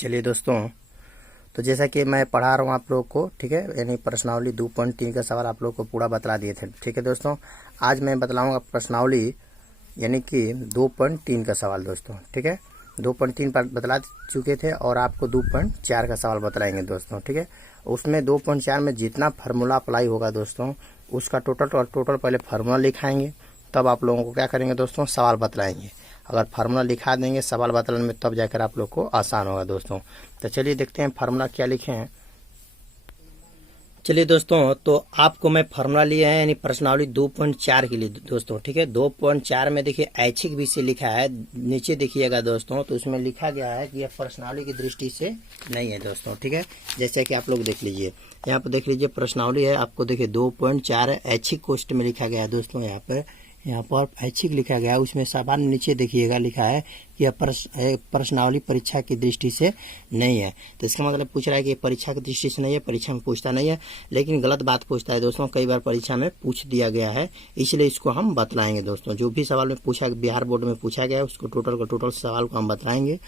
चलिए दोस्तों, तो जैसा कि मैं पढ़ा रहा हूँ आप लोग को, ठीक है, यानी प्रश्नावली 2.3 का सवाल आप लोग को पूरा बतला दिए थे। ठीक है दोस्तों, आज मैं बतलाऊंगा प्रश्नावली यानी कि 2.3 का सवाल दोस्तों। ठीक है, 2.3 पर बतला चुके थे और आपको 2.4 का सवाल बतलाएंगे दोस्तों। ठीक है, उसमें 2.4 में जितना फार्मूला अप्लाई होगा दोस्तों, उसका टोटल पहले फार्मूला लिखाएंगे, तब आप लोगों को क्या करेंगे दोस्तों, सवाल बतलाएंगे। अगर फार्मूला लिखा देंगे सवाल बतलाने में, तब जाकर आप लोग को आसान होगा दोस्तों। तो चलिए देखते हैं फार्मूला क्या लिखे हैं। चलिए दोस्तों, तो आपको मैं फार्मूला लिए हैं यानी प्रश्नावली 2.4 के लिए दोस्तों। ठीक है, 2.4 में देखिए ऐच्छिक विषय लिखा है, नीचे देखिएगा दोस्तों, तो उसमें लिखा गया है कि यह प्रश्नावली की दृष्टि से नहीं है दोस्तों। ठीक है, जैसे कि आप लोग देख लीजिए, यहाँ पर देख लीजिए प्रश्नावली है, आपको देखिए 2.4 ऐच्छिक कोष्ठ में लिखा गया है दोस्तों। यहाँ पर ऐच्छिक लिखा गया है, उसमें सामान्य नीचे देखिएगा लिखा है कि यह प्रश्नावली परीक्षा की दृष्टि से नहीं है। तो इसका मतलब पूछ रहा है कि परीक्षा की दृष्टि से नहीं है, परीक्षा में पूछता नहीं है, लेकिन गलत बात पूछता है दोस्तों। कई बार परीक्षा में पूछ दिया गया है, इसलिए इसको हम बतलाएंगे दोस्तों। जो भी सवाल में पूछा, बिहार बोर्ड में पूछा गया है, उसको टोटल सवाल को हम बतलाएंगे।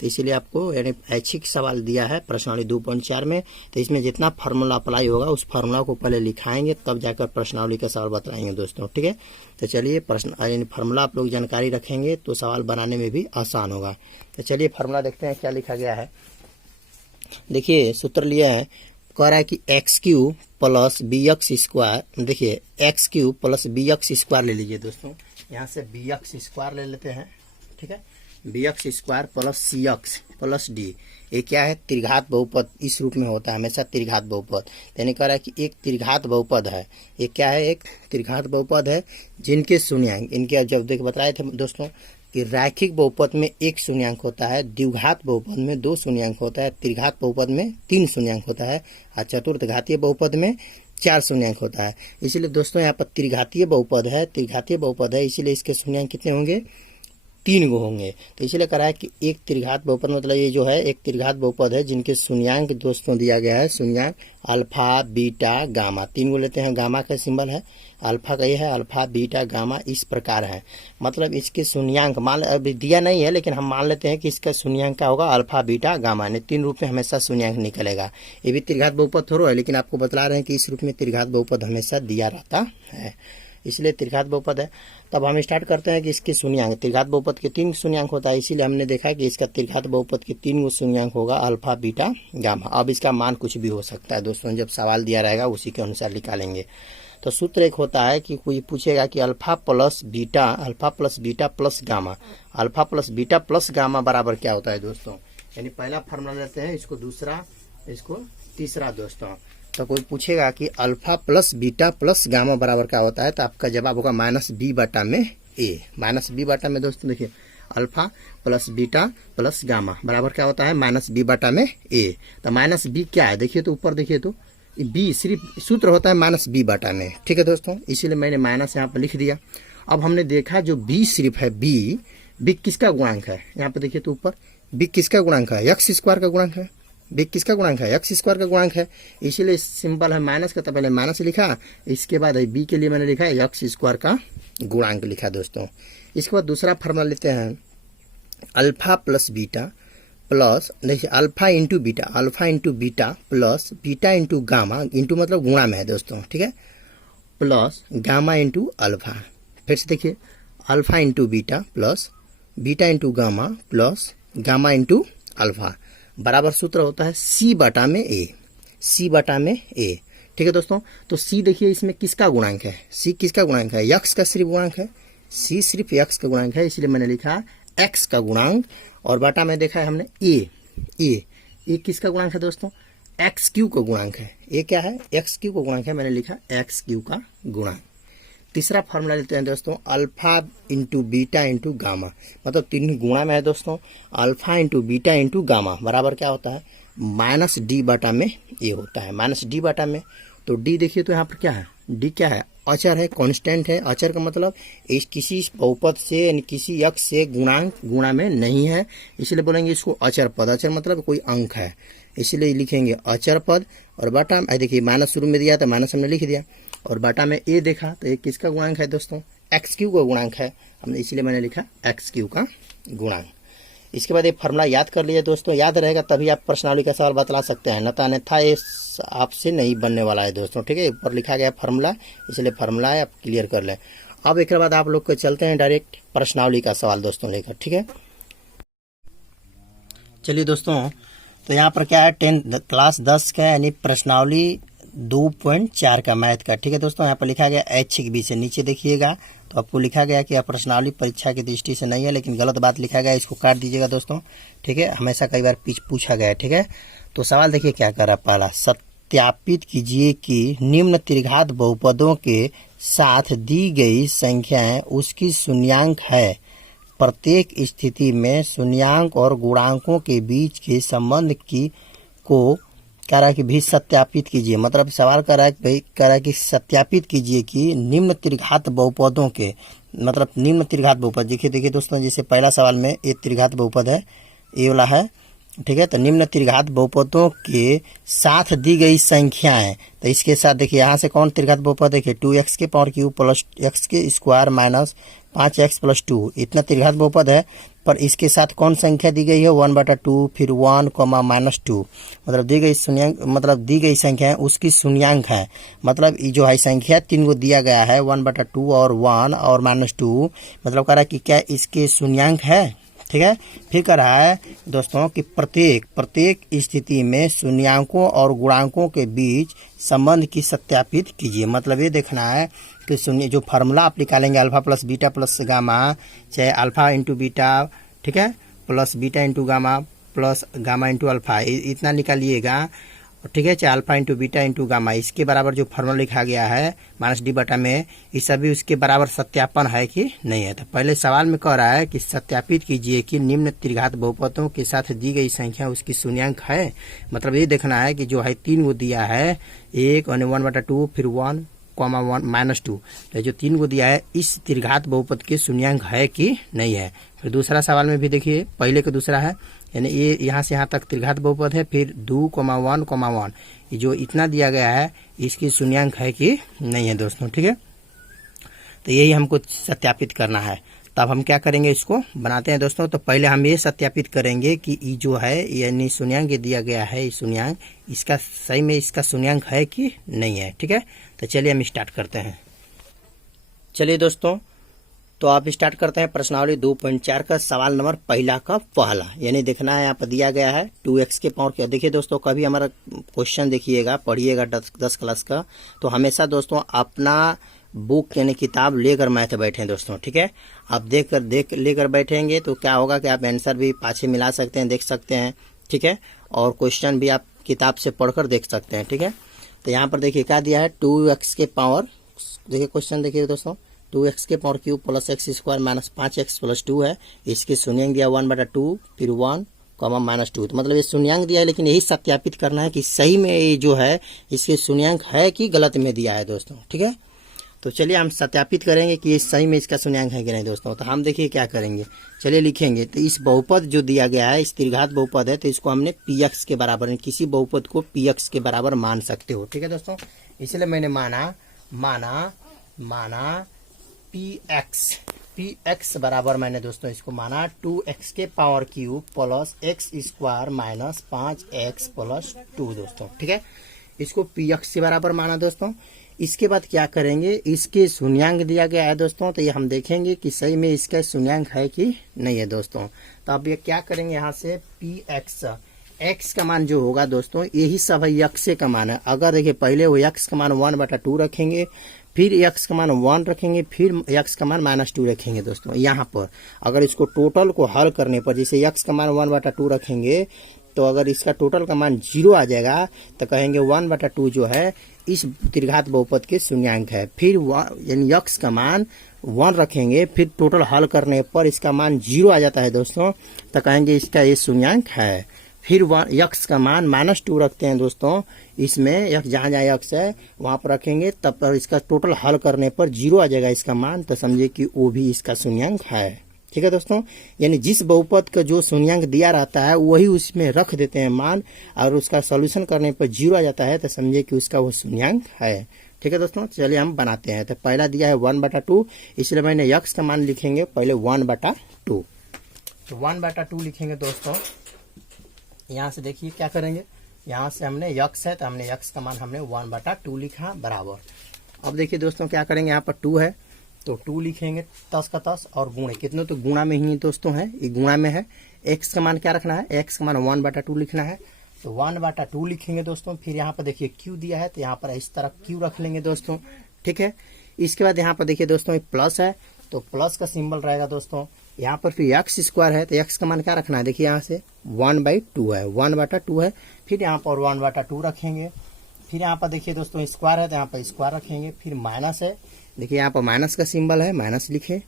तो इसीलिए आपको यानी ऐच्छिक सवाल दिया है प्रश्नावली 2.4 में। तो इसमें जितना फार्मूला अप्लाई होगा उस फार्मूला को पहले लिखाएंगे, तब जाकर प्रश्नावली का सवाल बताएंगे दोस्तों। ठीक है, तो चलिए यानी फार्मूला आप लोग जानकारी रखेंगे तो सवाल बनाने में भी आसान होगा। तो चलिए फार्मूला देखते हैं क्या लिखा गया है। देखिए सूत्र लिया है, कह रहा है कि x³ प्लस bx²। देखिए x³ प्लस bx² ले लीजिए दोस्तों, यहाँ से bx² ले लेते हैं। ठीक है, bx² plus cx plus d, ये क्या है, त्रिघात बहुपद इस रूप में होता है हमेशा, त्रिघात बहुपद। यानी कह रहा है कि एक त्रिघात बहुपद है, ये क्या है, एक त्रिघात बहुपद है जिनके शून्यांक, इनके जब देख बताए थे दोस्तों कि रैखिक बहुपद में 1 शून्यांक होता है, द्विघात बहुपद में 2 शून्यांक होता है, त्रिघात बहुपद में 3 शून्यांक होता है, और चतुर्थ घातीय बहुपद में 4 शून्यांक होता है। इसलिए दोस्तों यहाँ पर त्रिघातीय बहुपद है, इसीलिए इसके शून्यांक कितने होंगे, 3 गो होंगे। तो इसलिए कह रहा है कि एक त्रिघात बहुपद मतलब ये जो है एक त्रिघात बहुपद है जिनके शून्यांक दोस्तों दिया गया है, शून्यांक अल्फा बीटा गामा, 3 गो लेते हैं। गामा का सिंबल है, अल्फा का ये है, अल्फा बीटा गामा इस प्रकार है। मतलब इसके शून्यांक मान अभी दिया नहीं है, लेकिन हम मान लेते हैं कि इसका शून्यांक क्या होगा, अल्फा बीटा गामा, यानी 3 रूप में हमेशा शून्यांक निकलेगा। ये भी त्रिघात बहुपद थोड़ा है, लेकिन आपको बतला रहे हैं कि इस रूप में त्रिघात बहुपद हमेशा दिया रहता है, इसलिए त्रिघात बहुपद है। तब हम स्टार्ट करते हैं कि इसके शून्यांक, त्रिघात बहुपद के 3 शून्यांक होता है, इसीलिए हमने देखा कि इसका त्रिघात बहुपद के 3 गो शून्यांक होगा, अल्फा बीटा गामा। अब इसका मान कुछ भी हो सकता है दोस्तों, जब सवाल दिया रहेगा उसी के अनुसार निकालेंगे। तो सूत्र एक होता है कि कोई पूछेगा कि alpha plus beta plus gamma, alpha plus beta plus gamma बराबर क्या होता है दोस्तों। यानी पहला फार्मूला लेते हैं, इसको दूसरा, इसको तीसरा दोस्तों। तो कोई पूछेगा कि alpha plus beta plus gamma बराबर क्या होता है, तो आपका जवाब होगा -b/a। -b/a दोस्तों देखिए, alpha plus beta plus gamma बराबर क्या होता है, -b/a। तो -b क्या है, देखिए तो ऊपर देखिए तो b सिर्फ सूत्र होता है -b/a। ठीक है दोस्तों, इसीलिए मैंने माइनस यहाँ पर लिख दिया। अब हमने देखा जो b सिर्फ है, b किसका गुणांक है, यहाँ पर देखिए तो ऊपर b किसका गुणांक है, x² का गुणांक है। b किसका गुणांक है, x² का गुणांक है, इसीलिए सिंबल है माइनस का, तो पहले माइनस लिखा, इसके बाद b के लिए मैंने लिखा है x² का गुणांक लिखा दोस्तों। इसके बाद दूसरा फार्मूला लेते हैं, अल्फा प्लस बीटा प्लस, देखिए alpha into beta plus beta into gamma, into मतलब गुणा में है दोस्तों। ठीक है, प्लस गामा इंटू अल्फा। फिर से देखिए, alpha into beta plus beta into gamma plus gamma into alpha बराबर सूत्र होता है c/a। ठीक है दोस्तों, तो c देखिए इसमें किसका गुणांक है, c किसका गुणांक है, x का सिर्फ गुणांक है, c सिर्फ x का गुणांक है, इसलिए मैंने लिखा x का गुणांक। और बटा में देखा है हमने a किसका गुणांक है दोस्तों, x³ का गुणांक है। ये क्या है, x³ का गुणांक है, मैंने लिखा x³ का गुणांक। तीसरा फार्मूला लेते हैं दोस्तों, alpha into beta into gamma, मतलब 3 गुणा में है दोस्तों, alpha into beta into gamma बराबर क्या होता है, -d/a होता है, -d/a। तो d देखिए तो यहाँ पर क्या है, d क्या है, अचर है, कांस्टेंट है। अचर का मतलब इस किसी बहुपद से यानी किसी x से गुणा में नहीं है, इसलिए बोलेंगे इसको अचर पद। अचर मतलब कोई अंक है, इसलिए लिखेंगे अचर पद। और बटा देखिए माइनस शुरू में दिया था, माइनस हमने लिख दिया, और बटा में a देखा तो ये किसका गुणांक है दोस्तों, x³ का गुणांक है, हमने इसलिए मैंने लिखा x³ का गुणांक। इसके बाद ये फार्मूला याद कर लीजिए दोस्तों, याद रहेगा तभी आप प्रश्नावली का सवाल बतला सकते हैं, अन्यथा ये आपसे नहीं बनने वाला है दोस्तों। ठीक है, ऊपर लिखा गया फार्मूला, इसलिए फार्मूला है, आप क्लियर कर लें। अब एक बाद आप लोग को चलते हैं डायरेक्ट प्रश्नावली का सवाल दोस्तों लेकर। ठीक है, चलिए दोस्तों, तो यहाँ पर क्या है, क्लास 10 का यानी प्रश्नावली 2.4 का मैथ का। ठीक है दोस्तों, यहाँ पर लिखा गया ऐच्छिक विषय, नीचे देखिएगा तो आपको लिखा गया कि प्रश्नावली परीक्षा की दृष्टि से नहीं है, लेकिन गलत बात लिखा गया, इसको काट दीजिएगा दोस्तों। ठीक है, हमेशा कई बार पूछा गया है। ठीक है, तो सवाल देखिए क्या कर रहा है। पहला, सत्यापित कीजिए कि निम्न त्रिघात बहुपदों के साथ दी गई संख्याएं उसकी शून्यांक है। प्रत्येक स्थिति में शून्यांक और गुणांकों के बीच के संबंध को कह रहा है कि भी सत्यापित कीजिए। मतलब सवाल कर रहा है कि सत्यापित कीजिए कि निम्न त्रिघात बहुपदों के, मतलब निम्न त्रिघात बहुपद, देखिए दोस्तों, जैसे पहला सवाल में ये त्रिघात बहुपद है, ये वाला है। ठीक है, तो निम्न त्रिघात बहुपदों के साथ दी गई संख्याएं, तो इसके साथ देखिए यहाँ से कौन त्रिघात बहुपद, देखिए 2x के पावर क्यूब प्लस x के स्क्वायर माइनस 5x प्लस 2, इतना त्रिघात बहुपद है। पर इसके साथ कौन संख्या दी गई है, 1/2, फिर 1, -2, मतलब दी गई शून्यांक, मतलब दी गई संख्या है उसकी शून्यांक है। मतलब ये जो है संख्या 3 को दिया गया है, 1/2 और 1 और -2, मतलब कह रहा है कि क्या इसके शून्यांक है। ठीक है, फिर कह रहा है दोस्तों कि प्रत्येक स्थिति में शून्यांकों और गुणांकों के बीच संबंध की सत्यापित कीजिए। मतलब ये देखना है कि शून्य जो फार्मूला आप निकालेंगे, alpha plus beta plus gamma, चाहे अल्फा इंटू बीटा, ठीक है, plus beta into gamma plus gamma into alpha, इतना निकालिएगा। ठीक है, चाहे alpha into beta into gamma, इसके बराबर जो फार्मूला लिखा गया है -d/, में ये सभी उसके बराबर सत्यापन है कि नहीं है। तो पहले सवाल में कह रहा है कि सत्यापित कीजिए कि निम्न त्रिघात बहुपदों के साथ दी गई संख्या उसकी शून्यांक है। मतलब ये देखना है कि जो है 3 को दिया है, 1 और 1/2, फिर 1, -2, तो जो 3 को दिया है इस त्रिघात बहुपद के शून्यांक है कि नहीं है। फिर दूसरा सवाल में भी देखिए, पहले का दूसरा है, यानी ये यहाँ से यहाँ तक त्रिघात बहुपद है, फिर 2, 1, 1, ये जो इतना दिया गया है इसकी शून्यांक है कि नहीं है दोस्तों। ठीक है, तो यही हमको सत्यापित करना है। तब हम क्या करेंगे, इसको बनाते हैं दोस्तों। तो पहले हम ये सत्यापित करेंगे कि ये जो है यानी शून्यांक दिया गया है, ये शून्यांक इसका सही में इसका शून्यांक है कि नहीं है। ठीक है, तो चलिए हम स्टार्ट करते हैं। चलिए दोस्तों, तो आप स्टार्ट करते हैं प्रश्नावली 2.4 का सवाल नंबर पहला, यानी देखना है यहाँ पर दिया गया है 2x के पावर क्या। देखिए दोस्तों, कभी हमारा क्वेश्चन देखिएगा, पढ़िएगा 10 क्लास का, तो हमेशा दोस्तों अपना बुक यानी किताब लेकर मैथ बैठें दोस्तों। ठीक है, आप लेकर बैठेंगे तो क्या होगा कि आप आंसर भी पाछे मिला सकते हैं, देख सकते हैं। ठीक है, और क्वेश्चन भी आप किताब से पढ़कर देख सकते हैं। ठीक है, तो यहाँ पर देखिए क्या दिया है, 2x के पावर, देखिए क्वेश्चन देखिए दोस्तों, 2x के power cube plus x square minus 5x plus 2 है। इसके शून्यांक दिया 1/2, फिर 1, -2, तो मतलब ये शून्यांक दिया है, लेकिन यही सत्यापित करना है कि सही में ये जो है इसके शून्यांक है कि गलत में दिया है दोस्तों। ठीक है, तो चलिए हम सत्यापित करेंगे कि ये सही में इसका शून्यांक है कि नहीं दोस्तों। तो हम देखिए क्या करेंगे, चलिए लिखेंगे। तो इस बहुपद जो दिया गया है, इस त्रिघात बहुपद है, तो इसको हमने px के बराबर, किसी बहुपद को px के बराबर मान सकते हो। ठीक है दोस्तों, इसलिए मैंने माना px बराबर, मैंने दोस्तों इसको माना 2x के power cube plus x square minus 5x plus 2 दोस्तों। ठीक है, इसको px के बराबर माना दोस्तों। इसके बाद क्या करेंगे, इसके शून्यांक दिया गया है दोस्तों, तो ये हम देखेंगे कि सही में इसका शून्यांक है कि नहीं है दोस्तों। तो अब ये क्या करेंगे, यहाँ से px, x का मान जो होगा दोस्तों, यही सब है x का मान है। अगर देखिए पहले वो x का मान 1/2 रखेंगे, फिर x का मान 1 रखेंगे, फिर x का मान -2 रखेंगे दोस्तों। यहाँ पर अगर इसको टोटल को हल करने पर, जैसे x का मान 1/2 रखेंगे, तो अगर इसका टोटल का मान 0 आ जाएगा तो कहेंगे 1/2 जो है इस त्रिघात बहुपद के शून्यांक है। फिर यानी x का मान 1 रखेंगे, फिर टोटल हल करने पर इसका मान 0 आ जाता है दोस्तों, तो कहेंगे इसका ये शून्यांक है। फिर x का मान -2 रखते हैं दोस्तों, इसमें x जहाँ x है वहाँ पर रखेंगे, तब पर इसका टोटल हल करने पर 0 आ जाएगा इसका मान, तो समझिए कि वो भी इसका शून्यांक है। ठीक है दोस्तों, यानी जिस बहुपद का जो शून्यांक दिया रहता है वही उसमें रख देते हैं मान, और उसका सॉल्यूशन करने पर 0 आ जाता है, तो समझिए कि उसका वो शून्यांक है। ठीक है दोस्तों, चलिए हम बनाते हैं। तो पहला दिया है 1/2, इसलिए मैंने x का मान लिखेंगे पहले 1/2। तो 1/2 लिखेंगे दोस्तों। यहाँ से देखिए क्या करेंगे, यहाँ से हमने यक्स है तो हमने यक्स का मान हमने 1/2 लिखा बराबर। अब देखिए दोस्तों क्या करेंगे, यहाँ पर 2 है तो 2 लिखेंगे 10 का 10 और गुणे कितने, तो गुणा में ही दोस्तों है, ये गुणा में है। एक्स का मान क्या रखना है, एक्स का मान 1/2 लिखना है तो 1/2 लिखेंगे दोस्तों। फिर यहाँ पर देखिए क्यू दिया है तो यहाँ पर इस तरफ क्यू रख लेंगे दोस्तों, ठीक है। इसके बाद यहाँ पर देखिए दोस्तों प्लस है तो प्लस का सिंबल रहेगा दोस्तों। यहाँ पर फिर एक्स स्क्वायर है तो एक्स का मान क्या रखना है, देखिए यहाँ से 1/2 है, 1/2 है। फिर यहाँ पर 1/2 रखेंगे। फिर यहाँ पर देखिए दोस्तों स्क्वायर है तो यहाँ पर स्क्वायर रखेंगे। फिर माइनस है, देखिए यहाँ पर माइनस का सिंबल है, माइनस लिखे।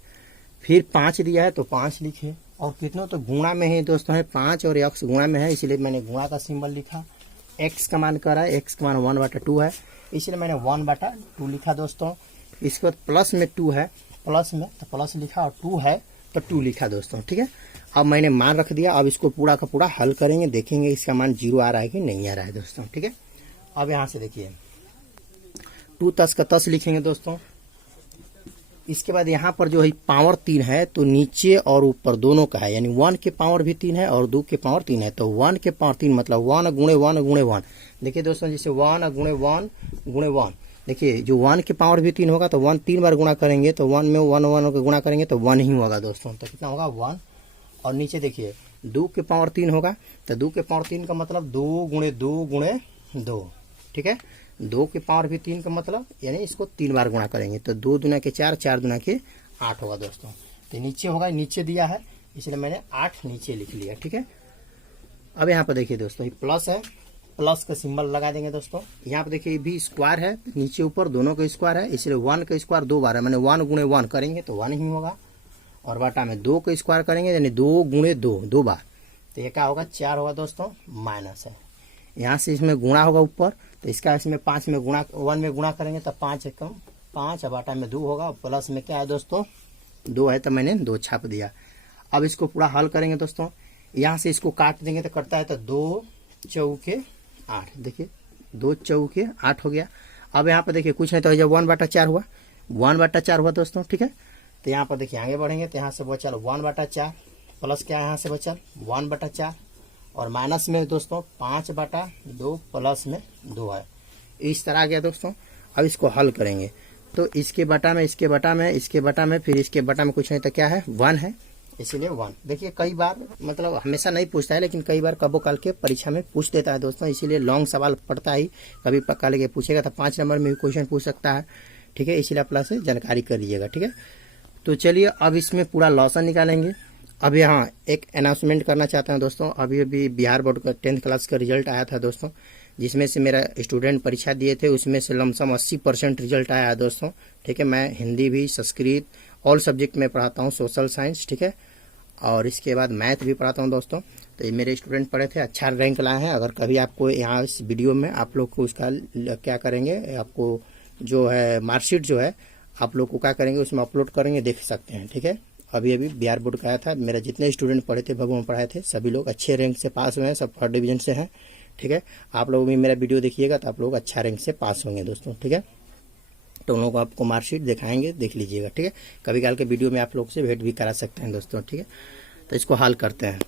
फिर 5 दिया है तो 5 लिखे। और कितनों, तो गुणा में है दोस्तों है 5 और एक्स गुणा में है, इसलिए मैंने गुणा का सिंबल लिखा। एक्स का मान कर रहा है, एक्स का मान 1/2 है, इसलिए मैंने 1/2 लिखा दोस्तों। इसके बाद प्लस में 2 है, प्लस में तो प्लस लिखा और 2 है तो 2 लिखा दोस्तों, ठीक है। अब मैंने मान रख दिया। अब इसको पूरा का पूरा हल करेंगे, देखेंगे इसका मान 0 आ रहा है कि नहीं आ रहा है दोस्तों, ठीक है। अब यहाँ से देखिए 2 10 का 10 लिखेंगे दोस्तों। इसके बाद यहाँ पर जो है पावर 3 है तो नीचे और ऊपर दोनों का है, यानी 1 के पावर भी 3 है और 2 के पावर 3 है। तो 1 के पावर 3 मतलब 1 गुणे 1 गुणे 1। देखिए दोस्तों जैसे 1 गुणे 1 गुणे 1, देखिए जो 1 के पावर भी 3 होगा तो 1 3 बार गुणा करेंगे तो 1 में 1 1 का गुणा करेंगे तो 1 ही होगा दोस्तों। तो कितना होगा 1। और नीचे देखिए 2 के पावर 3 होगा तो 2 के पावर 3 का मतलब 2 गुणे 2 गुणे 2, ठीक है। 2 के पावर भी 3 का मतलब यानी इसको 3 बार गुणा करेंगे तो 2 दूना के 4, 4 दूना के 8 होगा दोस्तों। तो नीचे होगा, नीचे दिया है इसलिए मैंने 8 नीचे लिख लिया, ठीक है। अब यहाँ पर देखिए दोस्तों ये प्लस है, प्लस का सिंबल लगा देंगे दोस्तों। यहाँ पर देखिए भी स्क्वायर है, नीचे ऊपर दोनों का स्क्वायर है, इसलिए 1 का स्क्वायर 2 बार है, मैंने 1 गुणे 1 करेंगे तो 1 ही होगा। और बाटा में 2 का स्क्वायर करेंगे यानी 2 गुणे 2 2 बार, तो ये क्या होगा 4 होगा दोस्तों, माइनस है। यहाँ से इसमें गुणा होगा ऊपर तो इसका इसमें 5 में गुणा 1 में गुणा करेंगे तो 5 एकम 5, अब आटा में 2 होगा। प्लस में क्या है दोस्तों 2 है तो मैंने 2 छाप दिया। अब इसको पूरा हल करेंगे दोस्तों। यहाँ से इसको काट देंगे तो कटता है तो 2 चौके 8, देखिए 2 चौके 8 हो गया। अब यहाँ पर देखिए कुछ नहीं तो जब 1/4 हुआ, 1/4 हुआ दोस्तों, ठीक है। तो यहाँ पर देखिए आगे बढ़ेंगे तो यहाँ से बचल 1/4 प्लस क्या यहाँ से बचल 1/4 और माइनस में दोस्तों 5/2 प्लस में 2 है। इस तरह आ गया दोस्तों। अब इसको हल करेंगे तो इसके बटा में इसके बटा में इसके बटा में फिर इसके बटा में कुछ नहीं तो क्या है 1 है, इसीलिए 1। देखिए कई बार मतलब हमेशा नहीं पूछता है लेकिन कई बार कबो काल के परीक्षा में पूछ देता है दोस्तों, इसीलिए लॉन्ग सवाल पड़ता ही। कभी पक्का लेके पूछेगा तो 5 नंबर में भी क्वेश्चन पूछ सकता है, ठीक है। इसलिए अपना से जानकारी कर लीजिएगा, ठीक है। तो चलिए अब इसमें पूरा लॉसन निकालेंगे। अब यहाँ एक अनाउंसमेंट करना चाहता हूँ दोस्तों, अभी अभी बिहार बोर्ड का 10th क्लास का रिजल्ट आया था दोस्तों, जिसमें से मेरा स्टूडेंट परीक्षा दिए थे उसमें से लमसम 80% रिजल्ट आया है दोस्तों, ठीक है। मैं हिंदी भी, संस्कृत, ऑल सब्जेक्ट में पढ़ाता हूँ, सोशल साइंस, ठीक है। और इसके बाद मैथ भी पढ़ाता हूँ दोस्तों। तो ये मेरे स्टूडेंट पढ़े थे, अच्छा रैंक लाए हैं। अगर कभी आपको यहाँ इस वीडियो में आप लोग को उसका क्या करेंगे, आपको जो है मार्कशीट जो है आप लोग को क्या करेंगे उसमें अपलोड करेंगे, देख सकते हैं, ठीक है। अभी अभी बिहार बोर्ड का आया था, मेरा जितने स्टूडेंट पढ़े थे भगवान पढ़ाए थे सभी लोग अच्छे रैंक से पास हुए हैं, सब फर्स्ट डिवीजन से हैं, ठीक है। आप लोग भी मेरा वीडियो देखिएगा तो आप लोग अच्छा रैंक से पास होंगे दोस्तों, ठीक है। तो उन लोग को आपको मार्कशीट दिखाएंगे, देख लीजिएगा, ठीक है। कभी काल के वीडियो में आप लोग से भेंट भी करा सकते हैं दोस्तों, ठीक है। तो इसको हल करते हैं।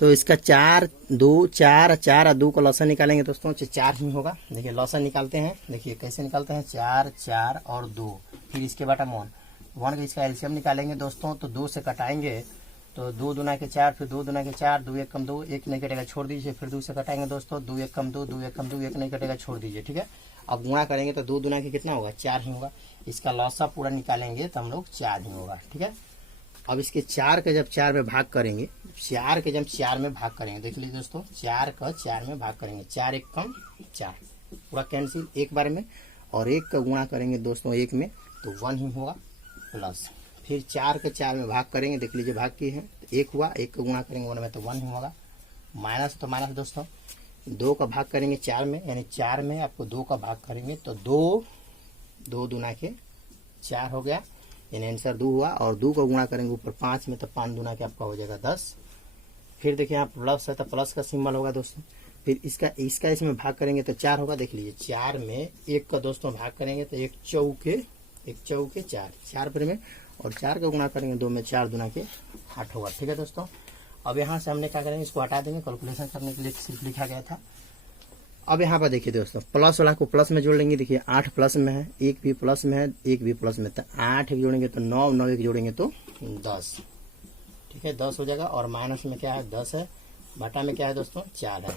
तो इसका 4 2 4 4 और 2 का लॉसन निकालेंगे दोस्तों, 4 ही होगा। देखिए लॉसन निकालते हैं, देखिए कैसे निकालते हैं, 4 4 और 2, फिर इसके बटा 1 का इसका एलसीएम निकालेंगे दोस्तों। तो 2 से कटाएंगे तो 2 दूना के 4, फिर 2 दूना के 4, 2 1 कम 2, 1 नहीं कटेगा छोड़ दीजिए। फिर 2 से कटाएंगे दोस्तों, 2 1 कम 2, 2 1 कम 2, 1 नहीं कटेगा छोड़ दीजिए, ठीक है। अब गुणा करेंगे तो 2 दूना के कितना होगा 4 ही होगा। इसका लॉसा पूरा निकालेंगे तो हम लोग 4 ही होगा, ठीक है। अब इसके 4 के जब 4 में भाग करेंगे, 4 के जब 4 में भाग करेंगे, देख लीजिए दोस्तों 4 का 4 में भाग करेंगे, 4 1 कम 4 पूरा कैंसिल एक बार में। और 1 का गुणा करेंगे दोस्तों 1 में तो 1 ही होगा प्लस। फिर 4 के 4 में भाग करेंगे, देख लीजिए भाग की है 1 हुआ, 1 का गुणा करेंगे 1 में तो 1 ही होगा। माइनस तो माइनस दोस्तों, 2 का भाग करेंगे 4 में, यानी 4 में आपको 2 का भाग करेंगे तो 2 दूना के 4 हो गया, यानी आंसर 2 हुआ। और 2 का गुणा करेंगे ऊपर 5 में तो 5 दूना के आपका हो जाएगा 10। फिर देखिए यहाँ प्लस है तो प्लस का सिंबल होगा दोस्तों। फिर इसका इसमें भाग करेंगे तो 4 होगा, देख लीजिए 4 में 1 का दोस्तों भाग करेंगे तो 1 चौके 4 4 पर में, और 4 का गुणा करेंगे 2 में 4 दूना के 8 होगा, ठीक है दोस्तों। अब यहाँ से हमने क्या करेंगे, इसको हटा देंगे, कैलकुलेशन करने के लिए सिर्फ लिखा गया था। अब यहाँ पर देखिए दोस्तों, प्लस वाला को प्लस में जोड़ लेंगे। देखिए 8 प्लस में है, 1 भी प्लस में है, 1 भी प्लस में, तो 8 जोड़ेंगे तो 9, 9 एक जोड़ेंगे तो 10, ठीक है 10 हो जाएगा। और माइनस में क्या है 10 है, बटा में क्या है दोस्तों 4 है।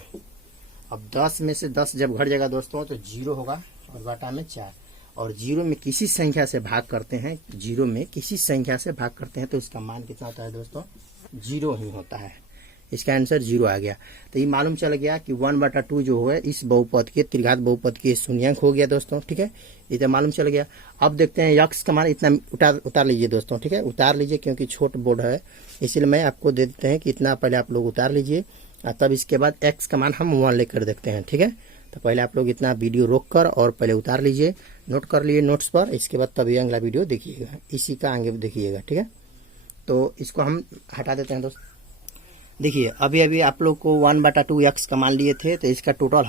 अब 10 में से 10 जब घट जाएगा दोस्तों तो 0 होगा और बटा में 4। और 0 में किसी संख्या से भाग करते हैं, 0 में किसी संख्या से भाग करते हैं तो इसका मान कितना होता है दोस्तों, 0 ही होता है। इसका आंसर 0 आ गया। तो ये मालूम चल गया कि 1/2 जो है इस बहुपद के, त्रिघात बहुपद के शून्यांक हो गया दोस्तों, ठीक है, ये तो मालूम चल गया। अब देखते हैं यक्स का मान, इतना उतार लीजिए दोस्तों, ठीक है, उतार लीजिए क्योंकि छोट बोर्ड है, इसलिए मैं आपको दे देते हैं कि इतना पहले आप लोग उतार लीजिए, तब इसके बाद एक्स का मान हम 1 लेकर देखते हैं, ठीक है। तो पहले आप लोग इतना वीडियो रोक कर और पहले उतार लीजिए, नोट कर लिए नोट्स पर, इसके बाद तभी अगला वीडियो देखिएगा, इसी का आगे देखिएगा, ठीक है। तो इसको हम हटा देते हैं दोस्तों। देखिए अभी आप लोग को 1/2 एक्स का मान लिए थे, तो इसका टोटल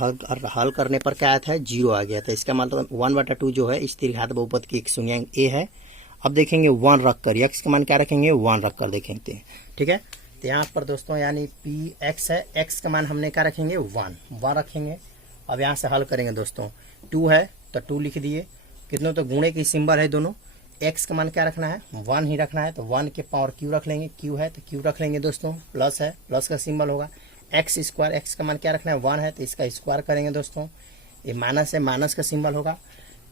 हल करने पर क्या आया था, 0 आ गया था। इसका मतलब 1/2 जो है इस त्रिघात बहुपद की एक शून्यांक ए है। अब देखेंगे 1 रखकर, एक्स का मान क्या रखेंगे, 1 रखकर देखेंगे, ठीक है। तो यहाँ पर दोस्तों यानी पी एक्स है, एक्स का मान हमने क्या रखेंगे 1 रखेंगे। अब यहाँ से हल करेंगे दोस्तों, 2 है तो 2 लिख दिए, कितनों तो गुणे की सिंबल है दोनों। एक्स का मान क्या रखना है, 1 ही रखना है, तो 1 के पावर क्यू रख लेंगे, क्यू है तो क्यू रख लेंगे दोस्तों, प्लस है, प्लस का सिंबल होगा। एक्स स्क्वायर, एक्स का मान क्या रखना है 1 है, तो इसका स्क्वायर करेंगे दोस्तों। ये माइनस है, माइनस का सिंबल होगा।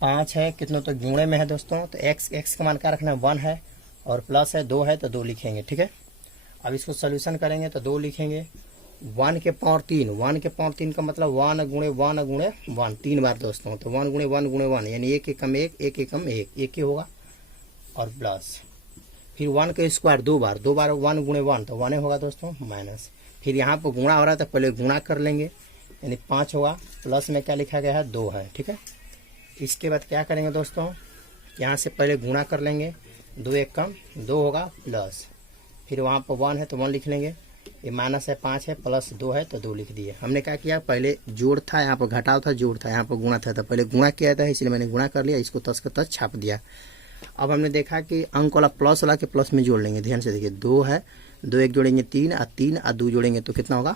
5 है, कितनों तो गुणे में है दोस्तों, तो एक्स का मान क्या रखना है 1 है, और प्लस है 2 है तो 2 लिखेंगे, ठीक है। अब इसको सोल्यूशन करेंगे तो 2 लिखेंगे। 1 के पावर 3, 1 के पावर 3 का मतलब 1 गुणे 1 गुणे 1 3 बार दोस्तों, तो 1 गुणे 1 गुणे 1 यानी 1 एकम 1, 1 एकम 1, 1 ही होगा, और प्लस फिर 1 का स्क्वायर 2 बार 1 गुणे 1 तो 1 होगा दोस्तों, माइनस फिर यहाँ पर गुणा हो रहा है तो पहले गुणा कर लेंगे, यानी 5 होगा, प्लस में क्या लिखा गया है 2 है, ठीक है। इसके बाद क्या करेंगे दोस्तों, यहाँ से पहले गुणा कर लेंगे, 2 एक कम 2 होगा, प्लस फिर वहाँ पर 1 है तो 1 लिख लेंगे, ये माइनस है 5 है, प्लस 2 है तो 2 लिख दिए। हमने क्या किया, पहले जोड़ था, यहाँ पर घटाव था, जोड़ था, यहाँ पर गुणा था, तो पहले गुणा किया था, इसलिए मैंने गुणा कर लिया, इसको तस का तस छाप दिया। अब हमने देखा कि अंक वाला प्लस वाला के प्लस में जोड़ लेंगे, ध्यान से देखिए, 2 है, 2 एक जोड़ेंगे 3 और 3 और 2 जोड़ेंगे तो कितना होगा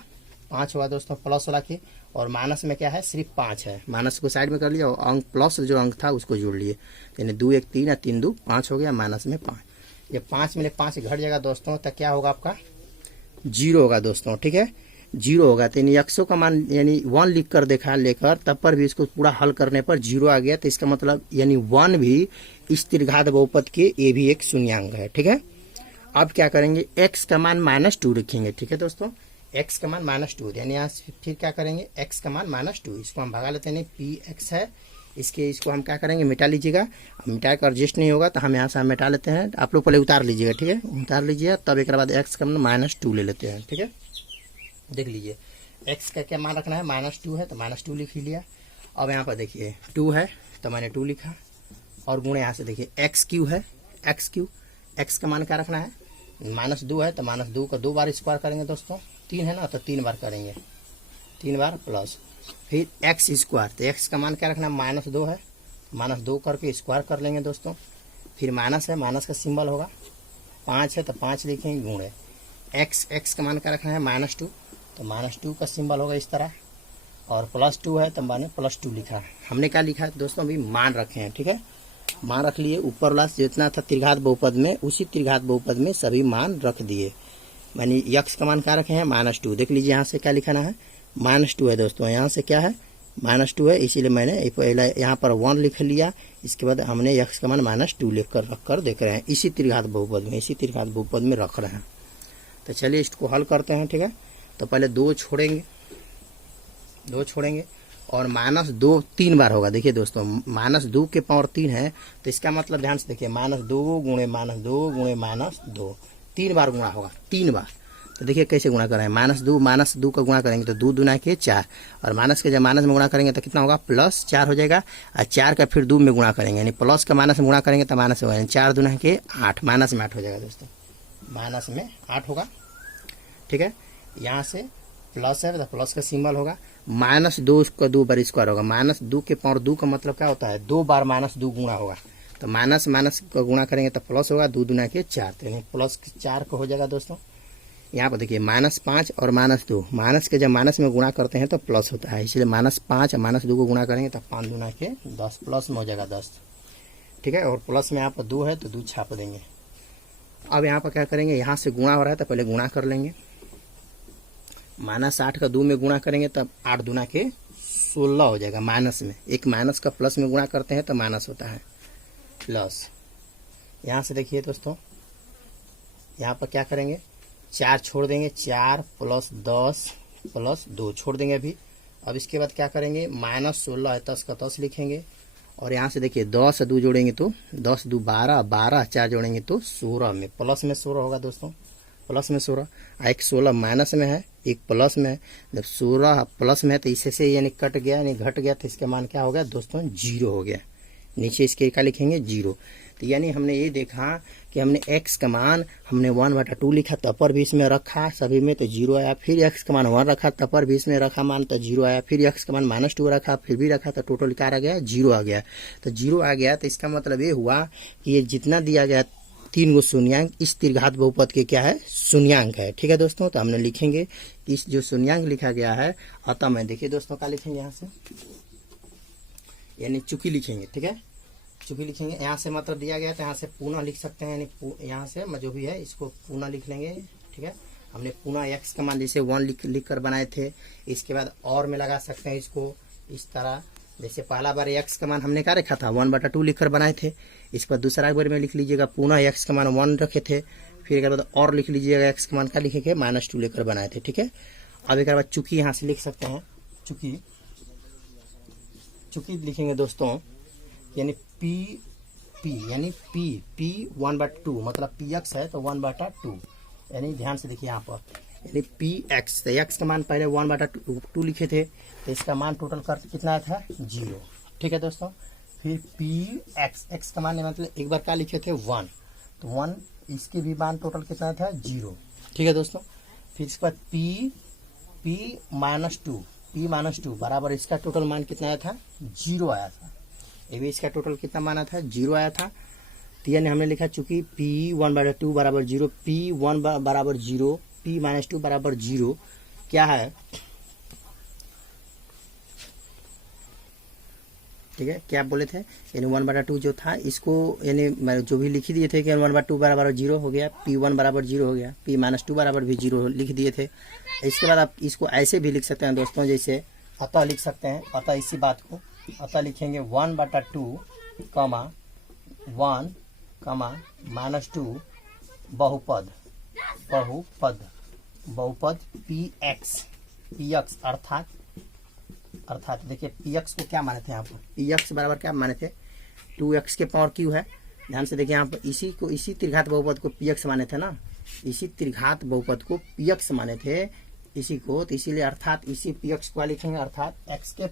5 होगा दोस्तों, प्लस वाला की। और माइनस में क्या है, सिर्फ 5 है, माइनस को साइड में कर लिया और अंक प्लस जो अंक था उसको जोड़ लिए, यानी 2 एक 3 और 3 2 5 हो गया, माइनस में 5। ये 5 में 5 घट जाएगा दोस्तों, तो क्या होगा आपका 0 होगा दोस्तों, ठीक है, 0 होगा। तो यानी एक्सो का मान यानी 1 लिख कर देखा लेकर, तब पर भी इसको पूरा हल करने पर 0 आ गया। तो इसका मतलब यानी 1 भी इस त्रिघात बहुपद के ये भी एक शून्यांक है, ठीक है। अब क्या करेंगे, x का मान -2 रखेंगे, ठीक है दोस्तों, x का मान -2, यानी यहाँ फिर क्या करेंगे, x का मान -2, इसको हम भगा लेते हैं, पी एक्स है, इसको हम क्या करेंगे, मिटा लीजिएगा। मिटा कर एडजस्ट नहीं होगा तो हम यहाँ से हम मिटा लेते हैं, आप लोग पहले उतार लीजिएगा, ठीक है, उतार लीजिए, तब एक बाद x का मान -2 ले लेते हैं, ठीक है। देख लीजिए x का क्या मान रखना है, -2 है तो -2 लिख लिया। अब यहाँ पर देखिए 2 है तो मैंने 2 लिखा, और गुणे यहाँ से देखिए x³ है, x का मान क्या रखना है, -2 है तो -2 का 2 बार स्क्वायर करेंगे दोस्तों, 3 है ना तो 3 बार करेंगे, 3 बार प्लस फिर एक्स स्क्वायर, तो एक्स का मान क्या रखना है, -2 है, -2 करके स्क्वायर कर लेंगे दोस्तों, फिर माइनस है, माइनस का सिंबल होगा, 5 है तो 5 लिखेंगे, गुणे एक्स का मान क्या रखना है, -2, तो -2 का सिंबल होगा इस तरह, और +2 है तो मैंने +2 लिखा। हमने क्या लिखा है दोस्तों, अभी मान रखे हैं, ठीक है, मान रख लिए, ऊपर वाला जितना था त्रिघात बहुपद में, उसी त्रिघात बहुपद में सभी मान रख दिए। मैंने यक्स का मान क्या रखे हैं, -2, देख लीजिए यहाँ से क्या लिखाना है, -2 है दोस्तों, यहाँ से क्या है -2 है, इसीलिए मैंने पहले यहाँ पर 1 लिख लिया, इसके बाद हमने यक्स का मान -2 लिख कर रख कर देख रहे हैं, इसी त्रिघात बहुपद में, इसी त्रिघात बहुपद में रख रहे हैं। तो चलिए इसको हल करते हैं, ठीक है। तो पहले 2 छोड़ेंगे और -2 3 बार होगा। देखिए दोस्तों, -2 के पावर 3 है, तो इसका मतलब ध्यान से देखिए, -2 गुणे -2 गुणे -2 3 बार गुणा होगा, 3 बार। तो देखिए कैसे गुणा कर रहे हैं, -2 का गुणा करेंगे तो 2 दूना के 4, और माइनस के जब माइनस में गुणा करेंगे तो कितना होगा, +4 हो जाएगा, और 4 का फिर 2 में गुणा करेंगे, यानी प्लस का माइनस में गुणा करेंगे तो माइनस होगा, यानी 4 दूना के 8, माइनस में 8 हो जाएगा दोस्तों, माइनस में 8 होगा, ठीक है। यहाँ से प्लस है तो प्लस का सिंबल होगा, -2 का 2 बार स्क्वायर होगा, -2 के पावर 2 का मतलब क्या होता है, 2 बार -2 गुणा होगा, तो माइनस का गुणा करेंगे तो प्लस होगा, 2 दूना के 4, तो यानी +4 का हो जाएगा दोस्तों। यहाँ पर देखिए -5 और -2, माइनस के जब माइनस में गुणा करते हैं तो प्लस होता है, इसलिए -5 और -2 को गुणा करेंगे तो 5 दूना के 10, प्लस में हो जाएगा 10, ठीक है। और प्लस में यहाँ पर 2 है तो 2 छाप देंगे। अब यहाँ पर क्या करेंगे, यहाँ से गुणा हो रहा है तो पहले गुणा कर लेंगे। -8 का 2 में गुणा करेंगे तब 8 दूना के 16 हो जाएगा माइनस में। एक माइनस का प्लस में गुणा करते हैं तो माइनस होता है प्लस। यहाँ से देखिए दोस्तों, यहाँ पर क्या करेंगे, 4 छोड़ देंगे, 4 + 10 + 2 छोड़ देंगे अभी। अब इसके बाद क्या करेंगे, -16 है 10 का 10 लिखेंगे। और यहाँ से देखिए 10 से 2 जोड़ेंगे तो 10 2 12, 12 4 जोड़ेंगे तो 16 में, प्लस में 16 होगा दोस्तों, प्लस में 16। एक 16 माइनस में है, एक प्लस में है। जब 16 प्लस में है तो इसे से यानी कट गया, यानी घट गया, तो इसका मान क्या हो गया दोस्तों, 0 हो गया। नीचे इसके क्या लिखेंगे, 0। तो यानी हमने ये देखा कि हमने x का मान हमने 1/2 लिखा, तब पर भी इसमें रखा सभी में तो 0 आया। फिर x का मान 1 रखा, तब पर भी इसमें रखा मान तो 0 आया। फिर x का मान -2 रखा, फिर भी रखा तो टोटल क्या आ गया, 0 आ गया। तो 0 आ गया तो इसका मतलब ये हुआ कि ये जितना दिया गया 3 गो शून्यांक इस त्रिघात बहुपद के क्या है, शून्यांक है, ठीक है दोस्तों। तो हमने लिखेंगे इस जो शून्यांक लिखा गया है, अतः मैं देखिए दोस्तों क्या लिखेंगे, यहाँ से यानी चूंकि लिखेंगे, ठीक है, चूंकि लिखेंगे। यहाँ से मतलब दिया गया तो यहाँ से पुनः लिख सकते हैं, यानी यहाँ से जो भी है इसको पुनः लिख लेंगे, ठीक है। हमने पुनः x का मान जैसे 1 लिख कर बनाए थे, इसके बाद और में लगा सकते हैं इसको इस तरह। जैसे पहला बार x का मान हमने क्या रखा था, 1/2 लिख कर बनाए थे। इस पर दूसरा बार में लिख लीजिएगा, पुनः x का मान 1 रखे थे, फिर एक बाद और लिख लीजिएगा x का मान क्या लिखेंगे, -2 लेकर बनाए थे, ठीक है। अब एक बाद चूंकि यहाँ से लिख सकते हैं, चूंकि लिखेंगे दोस्तों, यानी p यानी p 1/2 मतलब px है तो 1/2, यानी ध्यान से देखिए यहाँ पर, यानी px, तो x का मान पहले 1/2 लिखे थे तो इसका मान टोटल कर कितना था, 0, ठीक है दोस्तों। फिर px, x का मान मतलब एक बार क्या लिखे थे, 1, तो 1 इसके भी मान टोटल कितना था, 0, ठीक है दोस्तों। फिर इसके बाद p -2 बराबर इसका टोटल मान कितना आया था, 0 आया था। ये भी इसका टोटल कितना माना था, 0 आया था। तो यानी हमने लिखा चूंकि p1/2 बराबर 0, p1 बराबर 0, p -2 बराबर 0 क्या है, ठीक है, क्या बोले थे, यानी 1/2 जो था इसको यानी जो भी लिख दिए थे कि 1/2 बराबर 0 हो गया, p1 बराबर 0 हो गया, p -2 बराबर भी 0 लिख दिए थे। इसके बाद आप इसको ऐसे भी लिख सकते हैं दोस्तों, जैसे अतः लिख सकते हैं, अतः इसी बात को अतः लिखेंगे 1/2 1 -2 बहुपद px अर्थात देखिए px को क्या माने थे, यहाँ पर px बराबर क्या माने थे, 2x के पावर q है। ध्यान से देखिए यहाँ पर इसी त्रिघात बहुपद को px माने थे ना, इसी त्रिघात बहुपद को px माने थे इसी को, तो इसीलिए अर्थात इसी px को लिखेंगे, अर्थात x के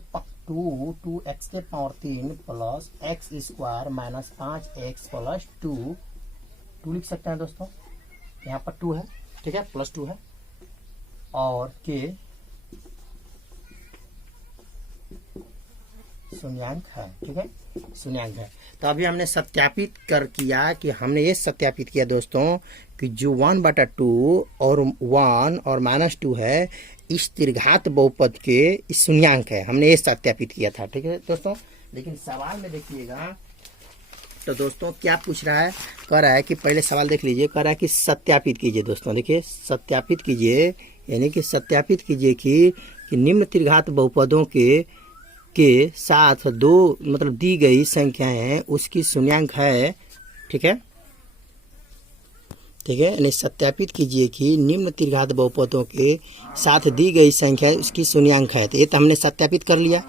2x के power 3 plus x square minus 5x plus 2 लिख सकते हैं दोस्तों। यहाँ पर 2 है, ठीक है, प्लस 2 है, और के शून्यांक है, ठीक है, शून्यांक है। तो अभी हमने सत्यापित किया कि हमने ये सत्यापित किया दोस्तों कि जो 1/2 और 1 और -2 है इस त्रिघात बहुपद के शून्यांक है, हमने ये सत्यापित किया था, ठीक है दोस्तों। लेकिन सवाल में देखिएगा तो दोस्तों क्या पूछ रहा है, कह रहा है कि पहले सवाल देख लीजिए, कह रहा है कि सत्यापित कीजिए दोस्तों, देखिए सत्यापित कीजिए, यानी कि सत्यापित कीजिए कि निम्न त्रिघात बहुपदों के साथ दो मतलब दी गई संख्याएं हैं उसकी शून्यांक है, ठीक है, ठीक है, यानी सत्यापित कीजिए कि निम्न त्रिघात बहुपदों के साथ दी गई संख्या उसकी शून्यांक है। तो ये तो हमने सत्यापित कर लिया।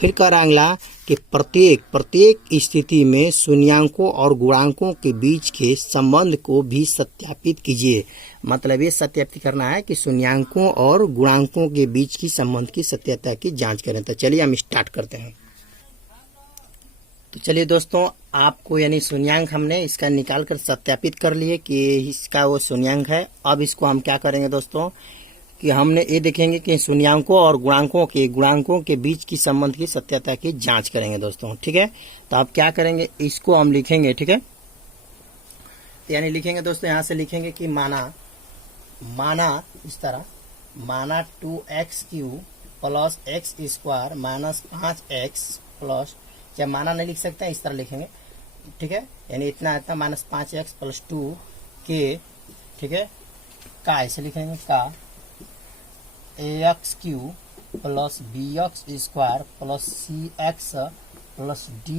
फिर कह रहा अगला कि प्रत्येक स्थिति में शून्यांकों और गुणांकों के बीच के संबंध को भी सत्यापित कीजिए। मतलब ये सत्यापित करना है कि शून्यांकों और गुणांकों के बीच की संबंध की सत्यता की जांच करें। तो चलिए हम स्टार्ट करते हैं। तो चलिए दोस्तों, आपको यानी शून्यांक हमने इसका निकाल कर सत्यापित कर लिए कि इसका वो शून्यांक है। अब इसको हम क्या करेंगे दोस्तों कि हमने ये देखेंगे कि शून्यांकों और गुणांकों के बीच की संबंध की सत्यता की जांच करेंगे दोस्तों, ठीक है। तो आप क्या करेंगे, इसको हम लिखेंगे, ठीक है, यानी लिखेंगे दोस्तों, यहाँ से लिखेंगे कि माना माना इस तरह, माना 2x³ plus x square minus 5x plus, या माना नहीं लिख सकते हैं, इस तरह लिखेंगे, ठीक है, यानी इतना इतना माइनस 5x प्लस 2 के, ठीक है, का ऐसे लिखेंगे का ax³ plus bx square plus cx plus d,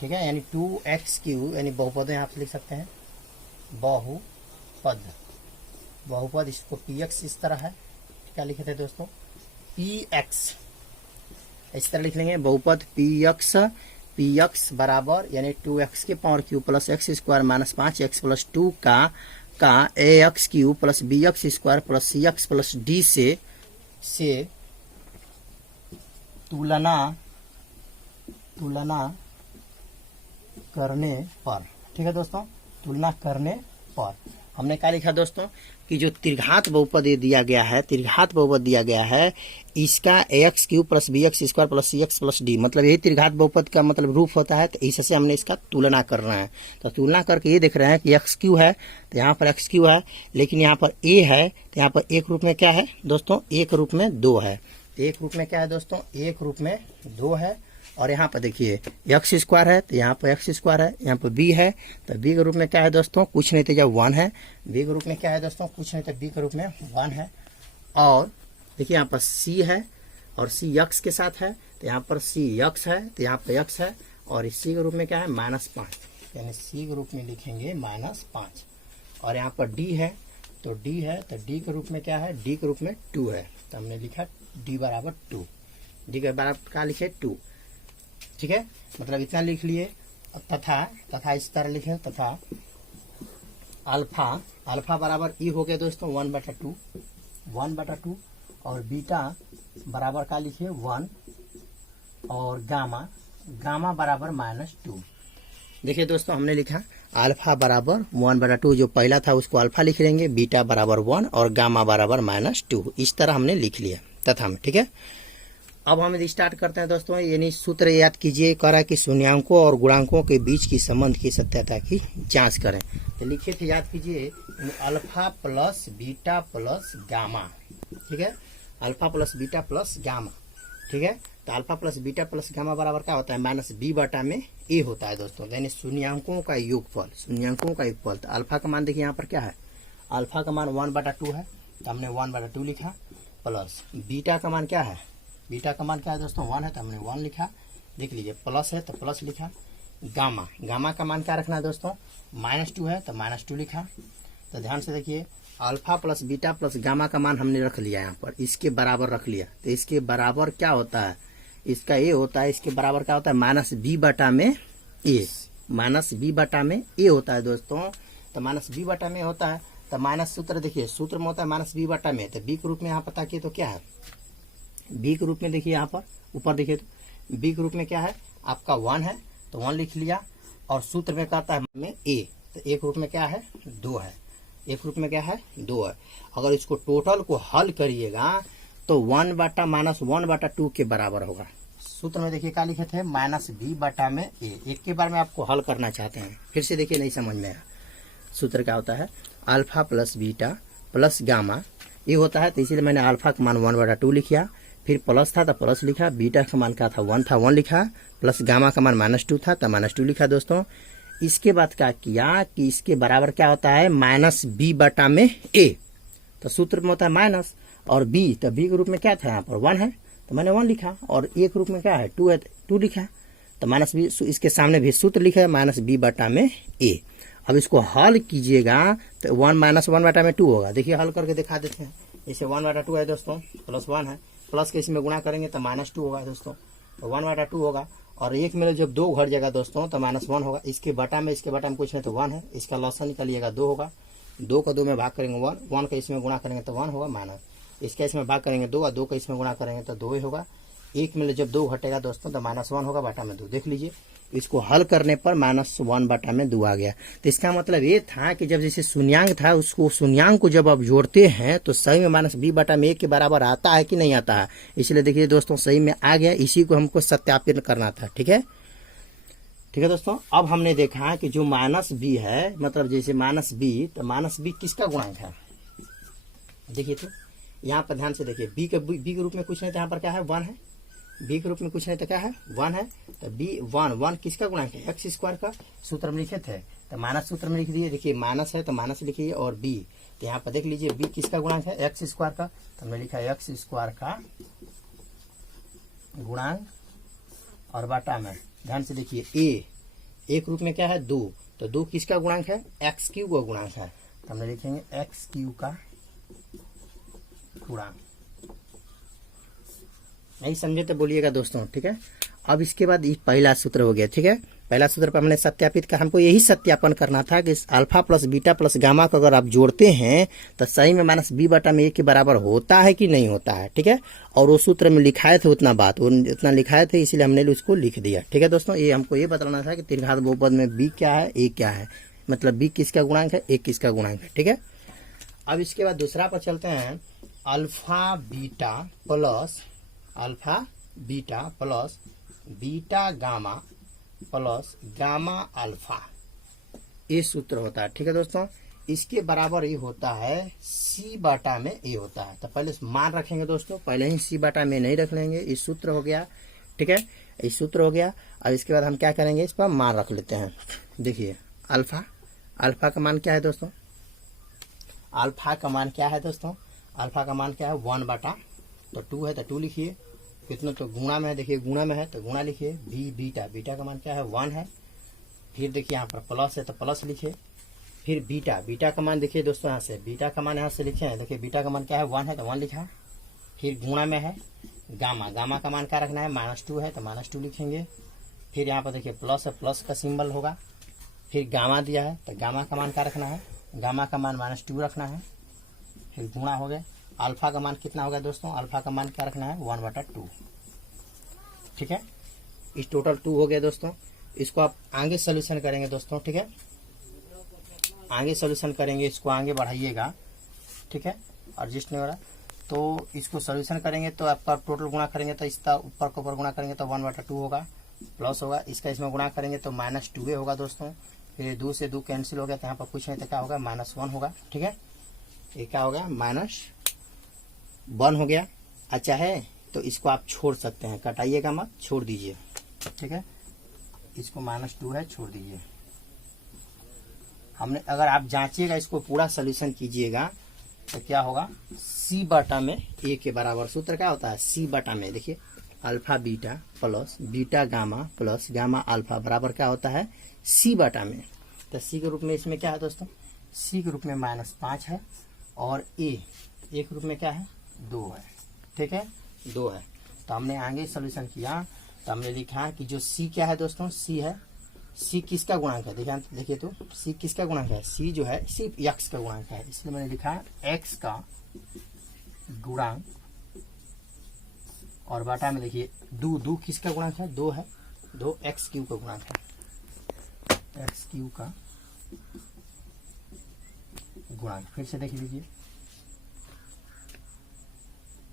ठीक है, यानी 2x³ यानी बहुपद यहाँ पे लिख सकते हैं, बहुपद इसको px इस तरह है, क्या लिखे थे दोस्तों, px इस तरह लिख लेंगे, बहुपद px बराबर यानी 2x के power cube plus x square minus 5x plus 2 का ax³ plus bx square plus cx plus d से तुलना करने पर, ठीक है दोस्तों, तुलना करने पर हमने क्या लिखा दोस्तों कि जो त्रिघात बहुपद दिया गया है, त्रिघात बहुपद दिया गया है, इसका ax³ plus bx square plus cx plus d, मतलब यही त्रिघात बहुपद का मतलब रूप होता है, तो इससे हमने इसका तुलना कर रहे हैं। तो तुलना करके ये देख रहे हैं कि x³ है तो यहाँ पर x³ है, लेकिन यहाँ पर a है तो यहाँ पर एक रूप में क्या है दोस्तों, एक रूप में 2 है, एक रूप में क्या है दोस्तों, एक रूप में 2 है, और यहाँ पर देखिए एक्स स्क्वायर है तो यहाँ पर एक्स स्क्वायर है, यहाँ पर बी है तो बी के रूप में क्या है दोस्तों, कुछ नहीं तो जब 1 है, बी के रूप में क्या है दोस्तों, कुछ नहीं तो बी के रूप में 1 है, और देखिए यहाँ पर सी है और सी एक्स के साथ है तो यहाँ पर सी एक्स है तो यहाँ पर एक्स है, और सी के रूप में क्या है -5, यानी सी के रूप में लिखेंगे -5, और यहाँ पर डी है तो डी है तो डी के रूप में क्या है, डी के रूप में 2 है, तो हमने लिखा डी बराबर 2, डी के बराबर क्या लिखे 2, ठीक है, मतलब इतना लिख लिए, तथा इस तरह लिखे, तथा अल्फा बराबर ई हो गया दोस्तों 1/2, और बीटा बराबर का लिखे 1, और गामा बराबर -2। देखिए दोस्तों हमने लिखा अल्फा बराबर 1/2, जो पहला था उसको अल्फा लिख लेंगे, बीटा बराबर 1 और गामा बराबर -2, इस तरह हमने लिख लिया तथा में, ठीक है। अब हम स्टार्ट करते हैं दोस्तों, यानी सूत्र याद कीजिए, कह रहा है कि शून्यांकों और गुणांकों के बीच की संबंध की सत्यता की जांच करें, तो लिखे थे, याद कीजिए, alpha plus beta plus gamma, ठीक है, alpha plus beta plus gamma, ठीक है, तो alpha plus beta plus gamma बराबर क्या होता है, -b/a होता है दोस्तों, यानी शून्यांकों का योगफल, तो अल्फा का मान देखिए यहाँ पर क्या है, अल्फा का मान 1/2 है तो हमने 1/2 लिखा, प्लस बीटा का मान क्या है, बीटा का मान क्या है दोस्तों 1 है तो हमने 1 लिखा, देख लीजिए, प्लस है तो प्लस लिखा, गामा का मान क्या रखना है दोस्तों, -2 है तो -2 लिखा, तो ध्यान से देखिए, alpha plus beta plus gamma का मान हमने रख लिया, यहाँ पर इसके बराबर रख लिया, तो इसके बराबर क्या होता है, इसका ये होता है, इसके बराबर क्या होता है, -b/a होता है दोस्तों, तो -b/a होता है, तो माइनस सूत्र देखिए, सूत्र में होता है -b/a, तो b के रूप में यहाँ पता किए तो क्या है, बी के रूप में देखिए, यहाँ पर ऊपर देखिए तो बी के रूप में क्या है आपका 1 है तो 1 लिख लिया, और सूत्र में कहता है में ए, तो एक रूप में क्या है 2 है, एक रूप में क्या है 2 है। अगर इसको टोटल को हल करिएगा तो 1/-1/2 के बराबर होगा। सूत्र में देखिए क्या लिखे थे, -b/a, एक के बार में आपको हल करना चाहते हैं, फिर से देखिए नहीं समझ में आया। सूत्र क्या होता है, alpha plus beta plus gamma ये होता है, तो इसीलिए मैंने अल्फा का मान 1/2 लिखा, फिर प्लस था तो प्लस लिखा, बीटा का मान क्या था 1 था 1 लिखा, प्लस गामा का मान -2 था तो -2 लिखा दोस्तों। इसके बाद क्या किया कि इसके बराबर क्या होता है -b/a, तो सूत्र में होता है माइनस, और b, तो b के रूप में क्या था यहाँ पर 1 है तो मैंने 1 लिखा, और a के रूप में क्या है 2 है 2 लिखा, तो -b, इसके सामने भी सूत्र लिखा है -b/a। अब इसको हल कीजिएगा तो 1 - 1/2 होगा, देखिए हल करके दिखा देते हैं, इसे 1/2 है दोस्तों, प्लस 1 है, प्लस के इसमें गुणा करेंगे तो -2 होगा दोस्तों, तो 1/2 होगा, और एक में जब 2 घर जाएगा दोस्तों तो -1 होगा, इसके बटा में कुछ नहीं तो 1 है, इसका लॉसन निकालिएगा 2 होगा, 2 को 2 में भाग करेंगे 1, 1 का इसमें गुणा करेंगे तो 1 होगा, माइनस इसका इसमें भाग करेंगे 2, और 2 का इसमें गुणा करेंगे तो 2 ही होगा, एक में जब 2 घटेगा दोस्तों तो -1 होगा बटा में 2, देख लीजिए इसको हल करने पर -1/2 आ गया। तो इसका मतलब ये था कि जब जैसे शून्यांक था उसको शून्यांक को जब आप जोड़ते हैं तो सही में -b/a के बराबर आता है कि नहीं आता है, इसलिए देखिए दोस्तों सही में आ गया, इसी को हमको सत्यापित करना था, ठीक है दोस्तों। अब हमने देखा कि जो -b है, मतलब जैसे -b, तो -b किसका गुणांक है, देखिए तो यहाँ पर ध्यान से देखिए, बी के रूप में कुछ नहीं तो यहाँ पर क्या है 1 है, बी के रूप में कुछ नहीं तो क्या है 1 है, तो बी 1 किसका गुणांक है एक्स स्क्वायर का, सूत्र में लिखे थे तो माइनस सूत्र में लिख दिए, देखिए माइनस है तो माइनस लिखिए, और बी तो यहाँ पर देख लीजिए बी किसका गुणांक है एक्स स्क्वायर का, तो हमने लिखा है एक्स स्क्वायर का गुणांक और बाटा में ध्यान से देखिए ए एक रूप में क्या है 2, तो 2 किसका गुणांक है एक्स क्यू का गुणांक है, तो हमने लिखेंगे एक्स क्यू का गुणांक। नहीं समझे तो बोलिएगा दोस्तों, ठीक है। अब इसके बाद ये पहला सूत्र हो गया, ठीक है। पहला सूत्र पर हमने सत्यापित का, हमको यही सत्यापन करना था कि alpha plus beta plus gamma को अगर आप जोड़ते हैं तो सही में माइनस बी बटा में ए के बराबर होता है कि नहीं होता है, ठीक है। और वो सूत्र में लिखाए थे उतना बात, वो उतना लिखाए थे इसलिए हमने उसको लिख दिया, ठीक है दोस्तों। ये हमको ये बताना था कि त्रिघात बहुपद में बी क्या है ए क्या है, मतलब बी किसका गुणांक है ए किसका गुणांक है, ठीक है। अब इसके बाद दूसरा पर चलते हैं, alpha beta plus beta gamma plus gamma alpha, ये सूत्र होता है, ठीक है दोस्तों। इसके बराबर ये होता है सी बाटा में ए होता है, तो पहले मान रखेंगे दोस्तों, पहले ही सी बाटा में नहीं रख लेंगे, इस सूत्र हो गया, ठीक है, इस सूत्र हो गया। अब इसके बाद हम क्या करेंगे, इस पर मान रख लेते हैं। देखिए अल्फा का मान क्या है दोस्तों, अल्फा का मान क्या है दोस्तों, अल्फा का मान क्या है 1 बटा, तो 2 है तो 2 लिखिए, कितना तो गुणा में है, देखिए गुणा में है तो गुणा लिखिए, बीटा का मान क्या है 1 है, फिर देखिए यहाँ पर प्लस है तो प्लस लिखिए, फिर बीटा का मान देखिए दोस्तों, यहाँ से बीटा का मान यहाँ से लिखे हैं, देखिए बीटा का मान क्या है 1 है तो 1 लिखा, फिर गुणा में है गामा का मान क्या रखना है -2 है तो -2 लिखेंगे, फिर यहाँ पर देखिए प्लस है, प्लस का सिंबल होगा, फिर गामा दिया है तो गामा का मान क्या रखना है, गामा का मान -2 रखना है, फिर गुणा हो गया। अल्फा का मान कितना होगा दोस्तों, अल्फा का मान क्या रखना है 1/2, ठीक है। इस टोटल 2 हो गया दोस्तों। इसको आप आगे सोल्यूशन करेंगे दोस्तों, ठीक है, आगे सोल्यूशन करेंगे, इसको आगे बढ़ाइएगा, ठीक है, एडजस्ट नहीं हो रहा तो इसको सोल्यूशन करेंगे तो आपका टोटल गुणा करेंगे तो इसका ऊपर को ऊपर गुणा करेंगे तो 1/2 होगा, प्लस होगा, इसका इसमें गुणा करेंगे तो -2 होगा दोस्तों, फिर 2 से 2 कैंसिल हो गया तो यहाँ पर कुछ नहीं तो क्या होगा -1 होगा, ठीक है। ये क्या होगा -1 हो गया। अच्छा है तो इसको आप छोड़ सकते हैं, कटाइएगा मत, छोड़ दीजिए, ठीक है, इसको -2 है छोड़ दीजिए। हमने अगर आप जांचिएगा इसको पूरा सोल्यूशन कीजिएगा तो क्या होगा, सी बाटा में ए के बराबर, सूत्र क्या होता है सी बाटा में, देखिए alpha beta plus beta gamma plus gamma alpha बराबर क्या होता है सी बाटा में। तो सी के रूप में इसमें क्या है दोस्तों, सी के रूप में -5 है और ए एक रूप में क्या है 2 है, ठीक है 2 है। तो हमने आगे सोल्यूशन किया तो हमने लिखा कि जो सी क्या है दोस्तों, सी है, सी किसका गुणांक है, देखिए तो सी किसका गुणांक है, सी जो है सी एक्स का गुणांक है, इसलिए मैंने लिखा एक्स का गुणांक और बाटा में देखिए 2 किसका गुणांक है 2 है, 2 एक्स क्यू का गुणांक है, एक्स क्यू का गुणांक। फिर से देख लीजिए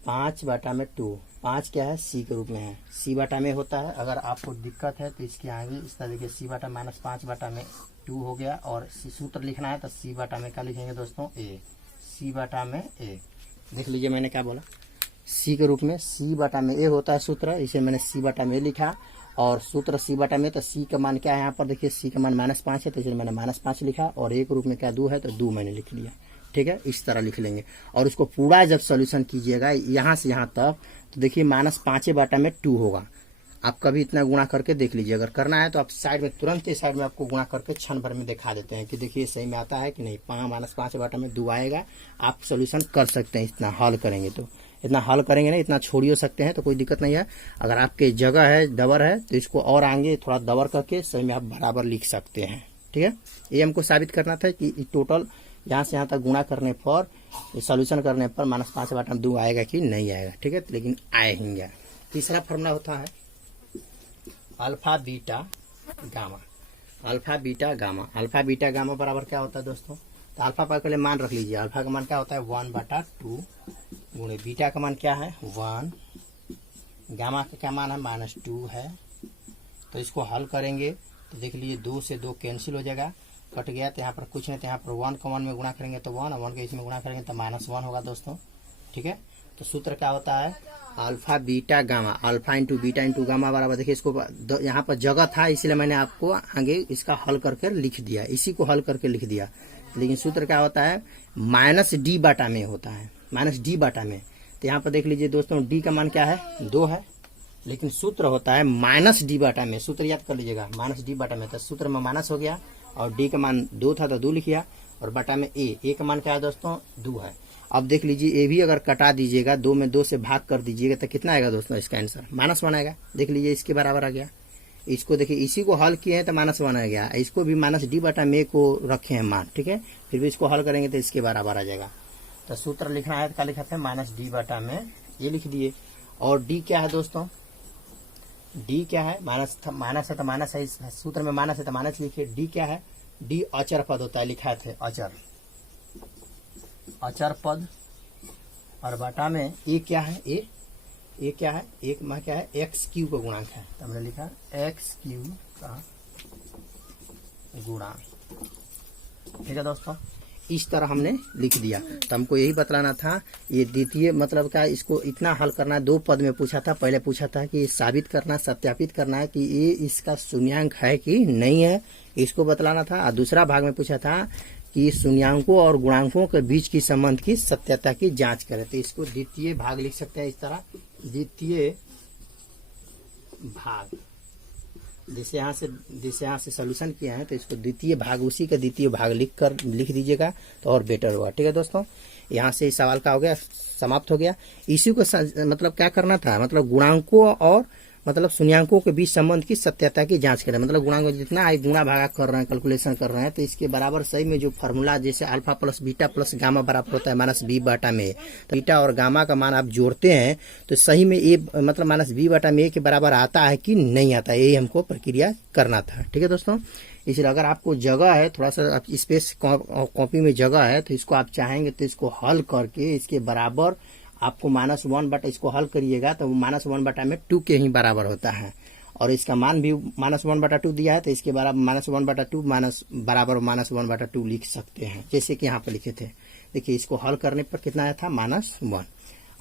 5/2, 5 क्या है सी के रूप में है, सी बाटा में होता है। अगर आपको दिक्कत है तो इसके आगे इस तरह देखिए सी बाटा -5/2 हो गया, और सूत्र लिखना है तो सी बाटा में क्या लिखेंगे दोस्तों ए, सी बाटा में ए, देख लीजिए मैंने क्या बोला, सी के रूप में सी बाटा में ए होता है सूत्र, इसे मैंने सी बाटा में लिखा, और सूत्र सी बाटा में, तो सी का मान क्या है यहाँ पर देखिए सी का मान -5 है तो इसलिए मैंने -5 लिखा, और ए के रूप में क्या 2 है तो 2 मैंने लिख लिया, ठीक है, इस तरह लिख लेंगे। और उसको पूरा जब सोल्यूशन कीजिएगा यहाँ से यहाँ तक तो देखिए -5/2 होगा। आप कभी इतना गुणा करके देख लीजिए, अगर करना है तो आप साइड में तुरंत ही साइड में आपको गुणा करके क्षण भर में दिखा देते हैं कि देखिए सही में आता है कि नहीं, -5/2 आएगा। आप सोल्यूशन कर सकते हैं, इतना हल करेंगे तो, इतना हल करेंगे ना, इतना छोड़ ही सकते हैं तो कोई दिक्कत नहीं है। अगर आपके जगह है दबर है तो इसको और आगे थोड़ा दबर करके सही में आप बराबर लिख सकते हैं, ठीक है। ये हमको साबित करना था कि टोटल यहाँ से यहाँ तक गुणा करने पर, सॉल्यूशन करने पर -5/2 आएगा कि नहीं आएगा, ठीक है, लेकिन आएंगे। तीसरा फॉर्मूला होता है alpha beta gamma, alpha beta gamma बराबर क्या होता है दोस्तों, तो अल्फा पर पहले मान रख लीजिए, अल्फा का मान क्या होता है 1/2 गुणे बीटा का मान क्या है 1, गामा का क्या मान है -2 है। तो इसको हल करेंगे तो देख लीजिए 2 से 2 कैंसिल हो जाएगा, कट गया तो यहाँ पर कुछ नहीं, तो यहाँ पर 1 को 1 में गुणा करेंगे तो 1 और 1 को इसमें गुणा करेंगे तो -1 होगा दोस्तों। ठीक है, तो सूत्र क्या होता है, alpha beta gamma, alpha into beta into gamma बराबर, देखिए इसको यहाँ पर जगह था इसलिए मैंने आपको आगे इसका हल करके लिख दिया, इसी को हल करके लिख दिया। लेकिन सूत्र क्या होता है, -d बाटा में होता है, -d बाटा में। तो यहाँ पर देख लीजिए दोस्तों, d का मान क्या है, 2 है, लेकिन सूत्र होता है -d बाटा में। सूत्र याद कर लीजिएगा, -d बाटा में, तो सूत्र में माइनस हो गया और d का मान 2 था तो 2 लिख लिया, और बाटा में a का मान क्या है दोस्तों, 2 है। अब देख लीजिए, ए भी अगर कटा दीजिएगा, 2 में 2 से भाग कर दीजिएगा तो कितना आएगा दोस्तों, इसका आंसर -1 आएगा। देख लीजिए इसके बराबर आ गया। इसको देखिए, इसी को हल किए हैं तो -1 आ गया, इसको भी -d बाटा में को रखे हैं मान। ठीक है, फिर भी इसको हल करेंगे तो इसके बराबर आ जाएगा। तो सूत्र लिखना है तो क्या लिखा था, -d बाटा में, ये लिख दिए। और d क्या है दोस्तों, d क्या है, माइनस है तो माइनस है, सूत्र में माइनस है तो माइनस लिखिए। d क्या है, d अचर पद होता है, लिखा थे अचर पद, और बाटा में ए क्या है, ए क्या है, एक में क्या है, x³ का गुणांक है, तो हमने लिखा x³ का गुणांक। ठीक है दोस्तों, इस तरह हमने लिख दिया। तो हमको यही बतलाना था, ये द्वितीय मतलब क्या, इसको इतना हल करना है। 2 पद में पूछा था, पहले पूछा था कि साबित करना, सत्यापित करना है कि ये इसका शून्यांक है कि नहीं है, इसको बतलाना था। और दूसरा भाग में पूछा था कि शून्यांकों और गुणांकों के बीच की संबंध की सत्यता की जांच करें। तो इसको द्वितीय भाग लिख सकते हैं इस तरह, द्वितीय भाग, जैसे यहाँ से सॉल्यूशन किया है तो इसको द्वितीय भाग, उसी का द्वितीय भाग लिख दीजिएगा तो और बेटर होगा। ठीक है दोस्तों, यहाँ से इस सवाल का हो गया, समाप्त हो गया। इसी को मतलब क्या करना था, मतलब गुणांकों और मतलब शून्यांकों के बीच संबंध की सत्यता की जांच करें। मतलब गुणांक जितना आप गुणा भागा कर रहे हैं, कैलकुलेशन कर रहे हैं, तो इसके बराबर सही में जो फार्मूला, जैसे alpha plus beta plus gamma बराबर होता है -b बाटा में, तो बीटा और गामा का मान आप जोड़ते हैं तो सही में ये मतलब -b बाटा में के बराबर आता है कि नहीं आता है, यही हमको प्रक्रिया करना था। ठीक है दोस्तों, इसलिए अगर आपको जगह है, थोड़ा सा स्पेस कॉपी में जगह है, तो इसको आप चाहेंगे तो इसको हल करके इसके बराबर आपको -1 बटा, इसको हल करिएगा तो -1 बटा में 2 के ही बराबर होता है, और इसका मान भी -1 बटा 2 दिया है, तो इसके बराबर -1 बटा 2 बराबर -1 बटा 2 लिख सकते हैं, जैसे कि यहाँ पर लिखे थे। देखिए इसको हल करने पर कितना आया था, -1,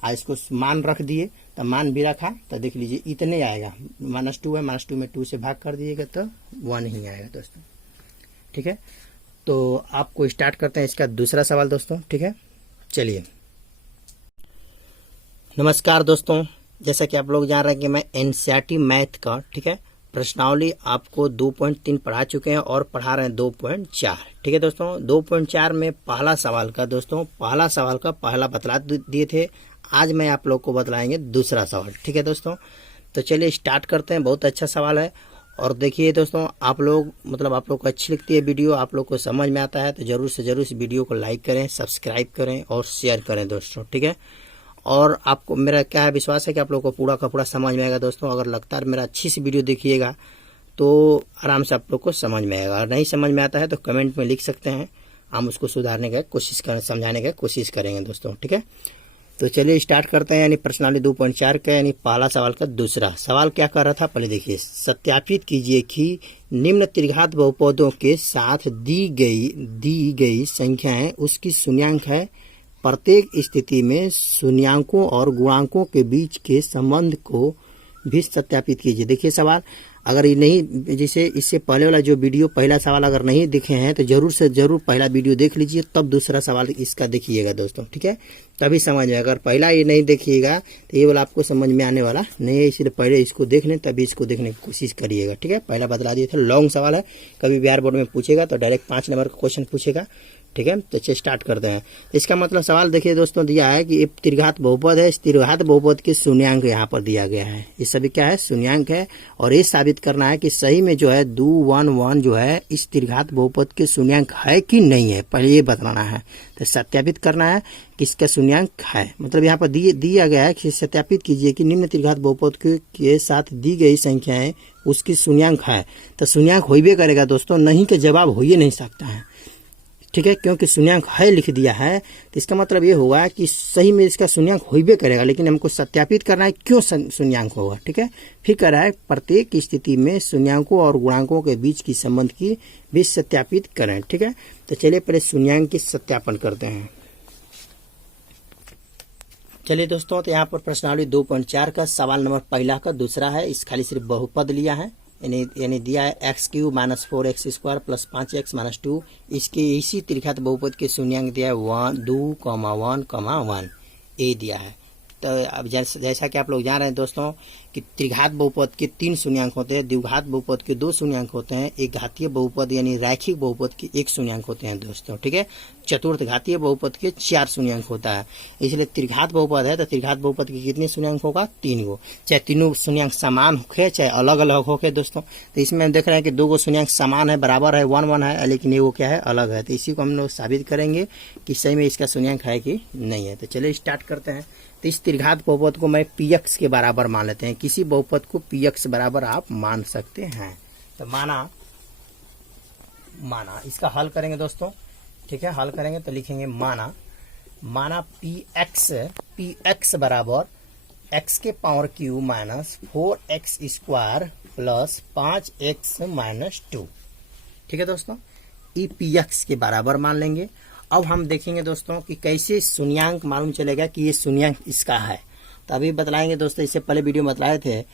और इसको मान रख दिए तो मान भी रखा, तो देख लीजिए इतने आएगा, -2 है, -2 में 2 से भाग कर दिएगा तो 1 ही आएगा दोस्तों। ठीक है, तो आपको स्टार्ट करते हैं इसका दूसरा सवाल दोस्तों। ठीक है, चलिए। नमस्कार दोस्तों, जैसा कि आप लोग जान रहे हैं कि मैं एनसीईआरटी मैथ का, ठीक है, प्रश्नावली आपको 2.3 पढ़ा चुके हैं और पढ़ा रहे हैं 2.4। ठीक है दोस्तों, 2.4 में पहला सवाल का दोस्तों, पहला सवाल का पहला बतला दिए थे, आज मैं आप लोग को बतलाएंगे दूसरा सवाल। ठीक है दोस्तों, तो चलिए स्टार्ट करते हैं। बहुत अच्छा सवाल है, और देखिए दोस्तों, आप लोग मतलब आप लोग को अच्छी लगती है वीडियो, आप लोग को समझ में आता है तो जरूर से जरूर इस वीडियो को लाइक करें, सब्सक्राइब करें और शेयर करें दोस्तों। ठीक है, और आपको मेरा क्या है, विश्वास है कि आप लोग को पूरा का पूरा समझ में आएगा दोस्तों। अगर लगता है मेरा अच्छी सी वीडियो देखिएगा तो आराम से आप लोग को समझ में आएगा, और नहीं समझ में आता है तो कमेंट में लिख सकते हैं, हम उसको सुधारने का कोशिश करें, समझाने का कोशिश करेंगे दोस्तों। ठीक है, तो चलिए स्टार्ट करते हैं, यानी प्रश्नावली 2.4 का, यानी पहला सवाल का दूसरा सवाल क्या कर रहा था, पहले देखिए। सत्यापित कीजिए कि निम्न त्रिघात बहुपदों के साथ दी गई संख्याएं उसकी शून्यांक है। प्रत्येक स्थिति में शून्यांकों और गुणांकों के बीच के संबंध को भी सत्यापित कीजिए। देखिए सवाल, अगर ये नहीं, जैसे इससे पहले वाला जो वीडियो पहला सवाल अगर नहीं देखे हैं तो जरूर से जरूर पहला वीडियो देख लीजिए, तब दूसरा सवाल इसका देखिएगा दोस्तों। ठीक है, तभी समझ में। अगर पहला ये नहीं देखिएगा तो ये वाला आपको समझ में आने वाला नहीं है, इसलिए पहले इसको देख लें तभी इसको देखने की कोशिश करिएगा। ठीक है, पहला बतला दिए थे, लॉन्ग सवाल है, कभी बिहार बोर्ड में पूछेगा तो डायरेक्ट 5 नंबर का क्वेश्चन पूछेगा। ठीक है, तो चलिए स्टार्ट करते हैं। इसका मतलब सवाल देखिए दोस्तों, दिया है कि एक त्रिघात बहुपद है, इस त्रिघात बहुपद के शून्यांक यहाँ पर दिया गया है, ये सभी क्या है, शून्यांक है, और ये साबित करना है कि सही में जो है 2 1 1 जो है इस त्रिघात बहुपद के शून्यांक है कि नहीं है, पहले ये बताना है। तो सत्यापित करना है कि इसका शून्यांक है, मतलब यहाँ पर दिया गया है कि सत्यापित कीजिए कि निम्न त्रिघात बहुपद के साथ दी गई संख्याएं उसकी शून्यांक है। तो शून्यांक होइबे करेगा दोस्तों, नहीं के जवाब हो ही नहीं सकता है। ठीक है, क्योंकि शून्यांक है लिख दिया है तो इसका मतलब ये होगा कि सही में इसका शून्यांक होइबे करेगा, लेकिन हमको सत्यापित करना है क्यों शून्यांक होगा। ठीक है, फिर कह रहा है प्रत्येक स्थिति में शून्यांकों और गुणांकों के बीच की संबंध की भी सत्यापित करें। ठीक है, तो चलिए पहले शून्यांक की सत्यापन करते हैं। चलिए दोस्तों, तो यहाँ पर प्रश्नावली 2.4 का सवाल नंबर पहला का दूसरा है। इस खाली सिर्फ बहुपद लिया है, यानी दिया है x³ - 4x² + 5x - 2। इसके इसी त्रिघात बहुपद के शून्यांक दिया है 1, 2, 1, 1 ए दिया है। तो अब जैसा कि आप लोग जान रहे हैं दोस्तों कि त्रिघात बहुपद के 3 शून्यांक होते हैं, द्विघात बहुपद के 2 शून्यांक होते हैं, एक घातीय बहुपद यानी रैखिक बहुपद के 1 शून्यांक होते हैं दोस्तों। ठीक है, चतुर्थ घातीय बहुपद के 4 शून्यांक होता है। इसलिए त्रिघात बहुपद है तो त्रिघात बहुपद के कितने शून्यांक होगा? 3 गो। चाहे तीनों शून्यांक समान होके चाहे अलग अलग होके दोस्तों। तो इसमें हम देख रहे हैं कि 2 गो शून्यांक समान है, बराबर है, 1 1 है, लेकिन ये वो क्या है? अलग है। तो इसी को हम लोग साबित करेंगे कि सही में इसका शून्यांक है कि नहीं है। तो चलिए स्टार्ट करते हैं। तो इस त्रिघात बहुपद को मैं px के बराबर मान लेते हैं। किसी बहुपद को px बराबर आप मान सकते हैं। तो माना इसका हल करेंगे दोस्तों। ठीक है, हल करेंगे तो लिखेंगे माना px बराबर x³ - 4x² + 5x - 2। ठीक है दोस्तों, ई px के बराबर मान लेंगे। अब हम देखेंगे दोस्तों कि कैसे शून्यांक मालूम चलेगा कि ये शून्यांक इसका है। तो अभी बतलाएंगे दोस्तों। इससे पहले वीडियो में बतलाए थे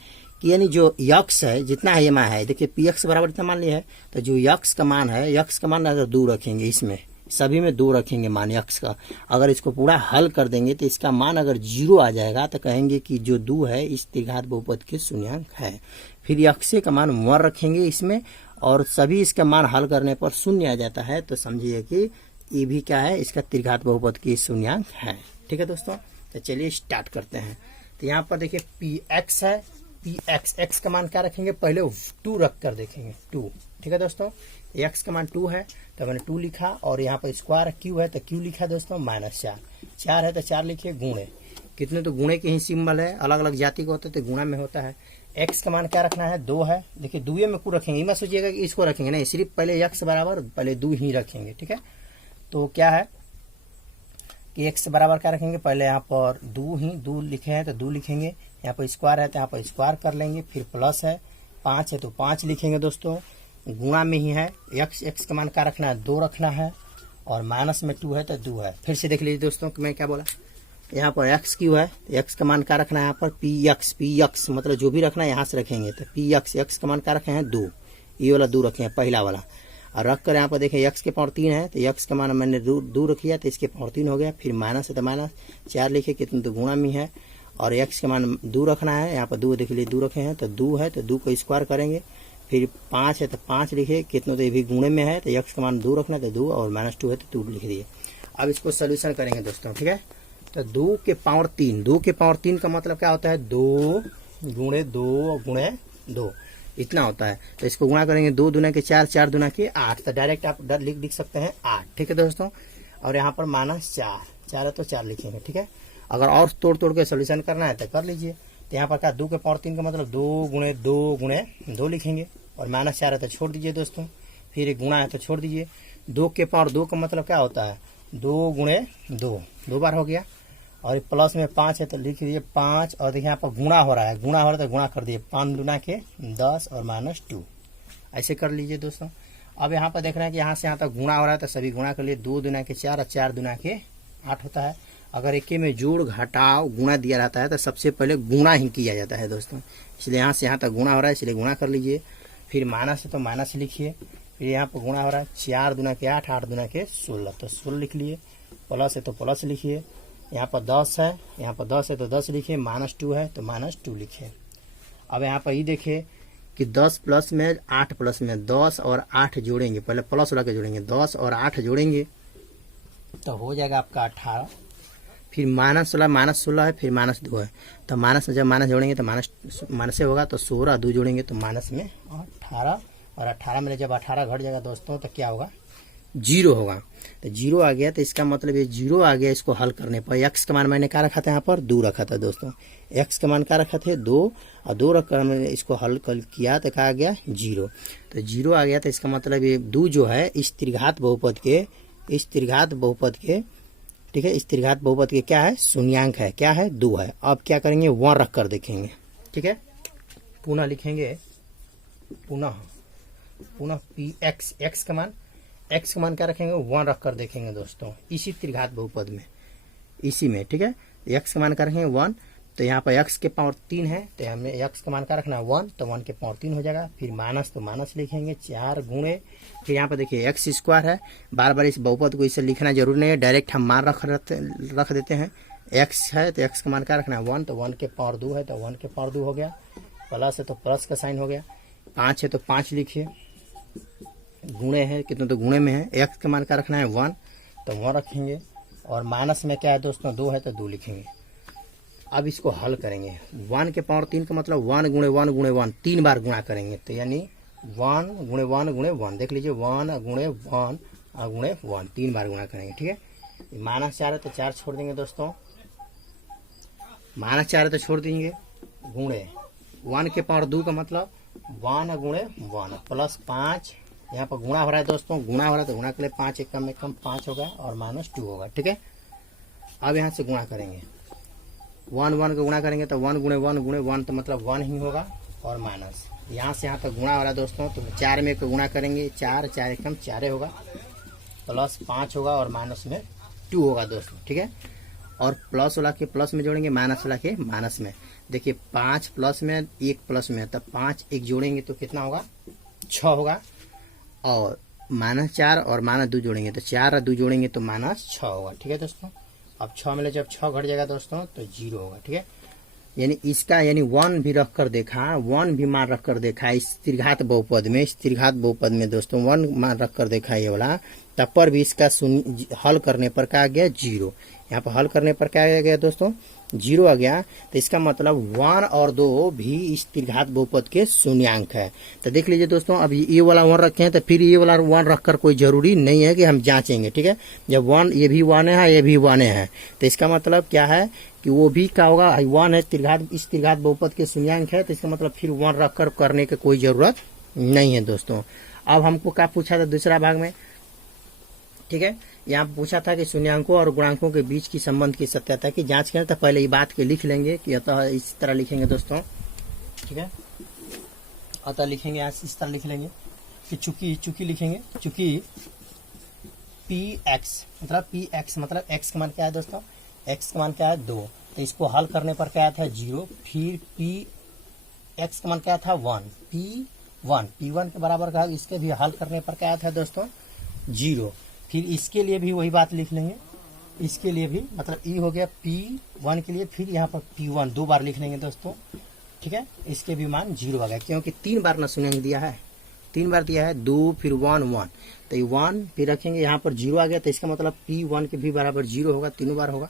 कि यानी जो यक्स है जितना है मा है, देखिए px बराबर इतना मान लिया है। तो जो यक्स का मान है, यक्स का मान अगर 2 रखेंगे, इसमें सभी में 2 रखेंगे मान यक्स का, अगर इसको पूरा हल कर देंगे तो इसका मान अगर 0 आ जाएगा तो कहेंगे कि जो 2 है इस त्रिघात बहुपद के शून्यांक है। फिर यक्स का मान 1 रखेंगे इसमें, और सभी इसका मान हल करने पर 0 आ जाता है, तो समझिए कि ये भी क्या है? इसका त्रिघात बहुपद की शून्यांक है। ठीक है दोस्तों, तो चलिए स्टार्ट करते हैं। तो यहाँ पर देखिए px है, x का मान क्या रखेंगे? पहले 2 रख कर देखेंगे, 2। ठीक है दोस्तों, x का मान 2 है तो मैंने 2 लिखा, और यहाँ पर स्क्वायर q है तो q लिखा दोस्तों -4। 4 है तो 4 लिखिए, गुणे कितने? तो गुणे के ही सिंबल है, अलग अलग जाति का होता है तो गुणा में होता है। x का मान क्या रखना है? 2 है। देखिए 2 में q रखेंगे, मत सोचिएगा कि इसको रखेंगे, नहीं, सिर्फ पहले x बराबर पहले 2 ही रखेंगे। ठीक है, तो क्या है कि x बराबर क्या रखेंगे? पहले यहाँ पर 2 लिखे हैं तो 2 लिखेंगे, यहाँ पर स्क्वायर है तो यहाँ पर स्क्वायर कर लेंगे, फिर प्लस है, 5 है तो 5 लिखेंगे दोस्तों, गुणा में ही है। x का मान क्या रखना है? 2 रखना है, और माइनस में 2 है तो 2 है। फिर से देख लीजिए दोस्तों कि मैं क्या बोला। यहाँ पर x³ है, x का मान क्या रखना है? यहाँ पर px मतलब जो भी रखना है यहाँ से रखेंगे। तो x का मान क्या रखे हैं? 2, ये वाला 2 रखे हैं, पहला वाला। और रख कर यहाँ पर देखें x के पावर 3 है तो x का मान मैंने 2 रख लिया तो इसके पावर 3 हो गया। फिर माइनस है तो माइनस 4 लिखे, कितने? तो गुणा में है, और x का मान 2 रखना है, यहाँ पर 2 देख लीजिए 2 रखे हैं तो 2 है तो 2 को स्क्वायर करेंगे। फिर 5 है तो 5 लिखे, कितने? तो ये भी गुणे में है तो x का मान 2 रखना है तो 2, और -2 है तो 2 लिख दिए। अब इसको सोल्यूशन करेंगे दोस्तों। ठीक है, तो 2 के पावर 3 का मतलब क्या होता है? 2 गुणे 2 गुणे 2 इतना होता है। तो इसको गुणा करेंगे, 2 दूना के 4, 4 दूना के 8, तो डायरेक्ट आप लिख सकते हैं 8। ठीक है दोस्तों, और यहाँ पर -4 है तो 4 लिखेंगे। ठीक है, अगर और तोड़ के सोल्यूशन करना है तो कर लीजिए। तो यहाँ पर क्या? 2 के पावर 3 का मतलब 2 गुणे 2 गुणे 2 लिखेंगे, और -4 है तो छोड़ दीजिए दोस्तों, फिर गुणा है तो छोड़ दीजिए। 2 के पावर 2 का मतलब क्या होता है? 2 गुणे 2 बार हो गया, और प्लस में 5 है तो लिख लीजिए 5, और देखिए यहाँ पर गुणा हो रहा है, तो गुणा कर दिए, 5 दूना के 10 और -2, ऐसे कर लीजिए दोस्तों। अब यहाँ पर देख रहे हैं कि यहाँ से यहाँ तक गुणा हो रहा है तो सभी गुणा कर लिए, 2 दूना के 4 और 4 दूना के 8 होता है। अगर एक में जोड़ घटाव गुणा दिया रहता है तो सबसे पहले गुणा ही किया जाता है दोस्तों, इसलिए यहाँ से यहाँ तक गुणा हो रहा है इसलिए गुणा कर लीजिए। फिर माइनस है तो माइनस लिखिए, फिर यहाँ पर गुणा हो रहा है, 4 दूना के 8, 8 दूना के 16, तो 16 लिख लिए। प्लस है तो प्लस लिखिए, यहाँ पर 10 है, यहाँ पर 10 है तो 10 लिखिए, -2 है तो -2 लिखिए। अब यहाँ पर ये देखिए कि 10 प्लस में 8 प्लस में 10 और 8 जोड़ेंगे, पहले प्लस वाला के जोड़ेंगे, 10 और 8 जोड़ेंगे तो हो जाएगा आपका 18। फिर -16 है, फिर -2 है, तो माइनस जब माइनस जोड़ेंगे तो माइनस से होगा, तो 16 2 जोड़ेंगे तो माइनस में 18, और 18 में जब 18 घट जाएगा दोस्तों तो क्या होगा? 0 होगा। तो 0 आ गया, तो इसका मतलब ये 0 आ गया। इसको हल करने पर x का मान मैंने क्या रखा था? यहाँ पर 2 रखा था दोस्तों, x का मान क्या रखा थे? 2, और 2 रखकर हमने इसको हल किया तो क्या आ गया? 0। तो 0 आ गया, तो इसका मतलब ये 2 जो है इस त्रिघात बहुपद के इस त्रिघात बहुपद के, ठीक है, इस त्रिघात बहुपद के क्या है, शून्यांक है, क्या है, 2 है। अब क्या करेंगे, 1 रख कर देखेंगे, ठीक है। पुनः लिखेंगे, पुनः पी एक्स, एक्स का मान क्या रखेंगे, 1 रख कर देखेंगे दोस्तों, इसी त्रिघात बहुपद में, इसी में, ठीक है। एक्स का मान क्या रखेंगे, 1, तो यहाँ पर एक्स के पावर 3 है, तो हमें एक्स का मान क्या रखना है, 1, तो 1 के पावर 3 हो जाएगा। फिर माइनस, तो माइनस लिखेंगे 4 गुणे, फिर यहाँ पर देखिए एक्स स्क्वायर है, बार बार इस बहुपद को इसे लिखना जरूरी नहीं है, डायरेक्ट हम मान रख देते हैं। एक्स है तो एक्स का मान क्या रखना है, 1, तो 1 के पावर 2 है, तो 1 के पावर 2 हो गया। प्लस है तो प्लस का साइन हो गया। 5 है तो 5 लिखिए, गुणे है कितना, तो गुणे में है। एक्स का मान क्या रखना है, 1, तो 1 रखेंगे। और माइनस में क्या है दोस्तों, 2 है तो 2 लिखेंगे। अब इसको हल करेंगे, 1 के पावर 3 का मतलब 1 गुणे 1 गुणे 1, 3 बार गुणा करेंगे, तो यानी 1 गुणे 1 गुणे 1, देख लीजिए 1 गुणे 1 गुणे 1, 3 बार गुणा करेंगे, ठीक है। माइनस 4 है तो 4 छोड़ देंगे दोस्तों, माइनस 4 है तो छोड़ देंगे, गुणे 1 के पावर 2 का मतलब 1 गुणे 1 प्लस 5, यहाँ पर गुणा हो रहा है दोस्तों, गुणा हो रहा है तो गुणा के लिए 5 एक कम 5 होगा और माइनस 2 होगा, ठीक है। अब यहाँ से गुणा करेंगे, 1 1 का गुणा करेंगे तो 1 गुणे 1 गुणे 1, तो मतलब 1 ही होगा, और माइनस यहाँ से यहाँ तक गुणा हो रहा है दोस्तों, तो 4 में को गुणा करेंगे, 4 4 एक कम 4 होगा, प्लस 5 होगा और माइनस में 2 होगा दोस्तों, ठीक है। और प्लस वाला के प्लस में जोड़ेंगे, माइनस वाला के माइनस में। देखिए 5 प्लस में 1 प्लस में, तब 5 1 जोड़ेंगे तो कितना होगा, 6 होगा। और -4 और -2 जोड़ेंगे तो 4 और 2 जोड़ेंगे तो -6 होगा, ठीक है दोस्तों। अब 6 में जब 6 घट जाएगा दोस्तों तो 0 होगा, ठीक है। यानी इसका 1 भी रख कर देखा, 1 भी मान रख कर देखा इस त्रिघात बहुपद में, इस त्रिघात बहुपद में दोस्तों 1 मान रख कर देखा ये वाला, तब पर भी इसका हल करने पर क्या आ गया, 0। यहाँ पर हल करने पर क्या आ गया दोस्तों, 0 आ गया। तो इसका मतलब 1 और 2 भी इस त्रिघात बहुपद के शून्यांक है। तो देख लीजिए दोस्तों, अब ये वाला 1 रखे हैं तो फिर ये वाला 1 रखकर कोई जरूरी नहीं है कि हम जांचेंगे, ठीक है। जब 1 ये भी 1 है, ये भी 1 है, तो इसका मतलब क्या है कि वो भी क्या होगा, 1 है त्रिघात, इस त्रिघात बहुपद के शून्यांक है, तो इसका मतलब फिर 1 रखकर करने की कोई जरूरत नहीं है दोस्तों। अब हमको क्या पूछा था दूसरा भाग में, ठीक है, यहाँ पूछा था कि शून्यांकों और गुणांकों के बीच की संबंध की सत्यता की जांच करें। तो पहले ये बात के लिख लेंगे कि अतः इस तरह लिखेंगे दोस्तों, ठीक है। अतः लिखेंगे यहाँ इस तरह लिख लेंगे कि चूंकि लिखेंगे, चूंकि px मतलब x का मान क्या है दोस्तों, x का मान क्या है 2, तो इसको हल करने पर क्या था 0। फिर x का मान क्या था 1, p1 के बराबर का, इसके भी हल करने पर क्या था दोस्तों 0। फिर इसके लिए भी वही बात लिख लेंगे, इसके लिए भी मतलब ई हो गया p1 के लिए, फिर यहाँ पर p1 2 बार लिख लेंगे दोस्तों, ठीक है। इसके भी मान 0 आ गया, क्योंकि 3 बार ना शून्यांक दिया है, 3 बार दिया है, 2 फिर 1 1, तो ये 1 फिर रखेंगे, यहाँ पर 0 आ गया, तो इसका मतलब p1 के भी बराबर 0 होगा, तीनों बार होगा।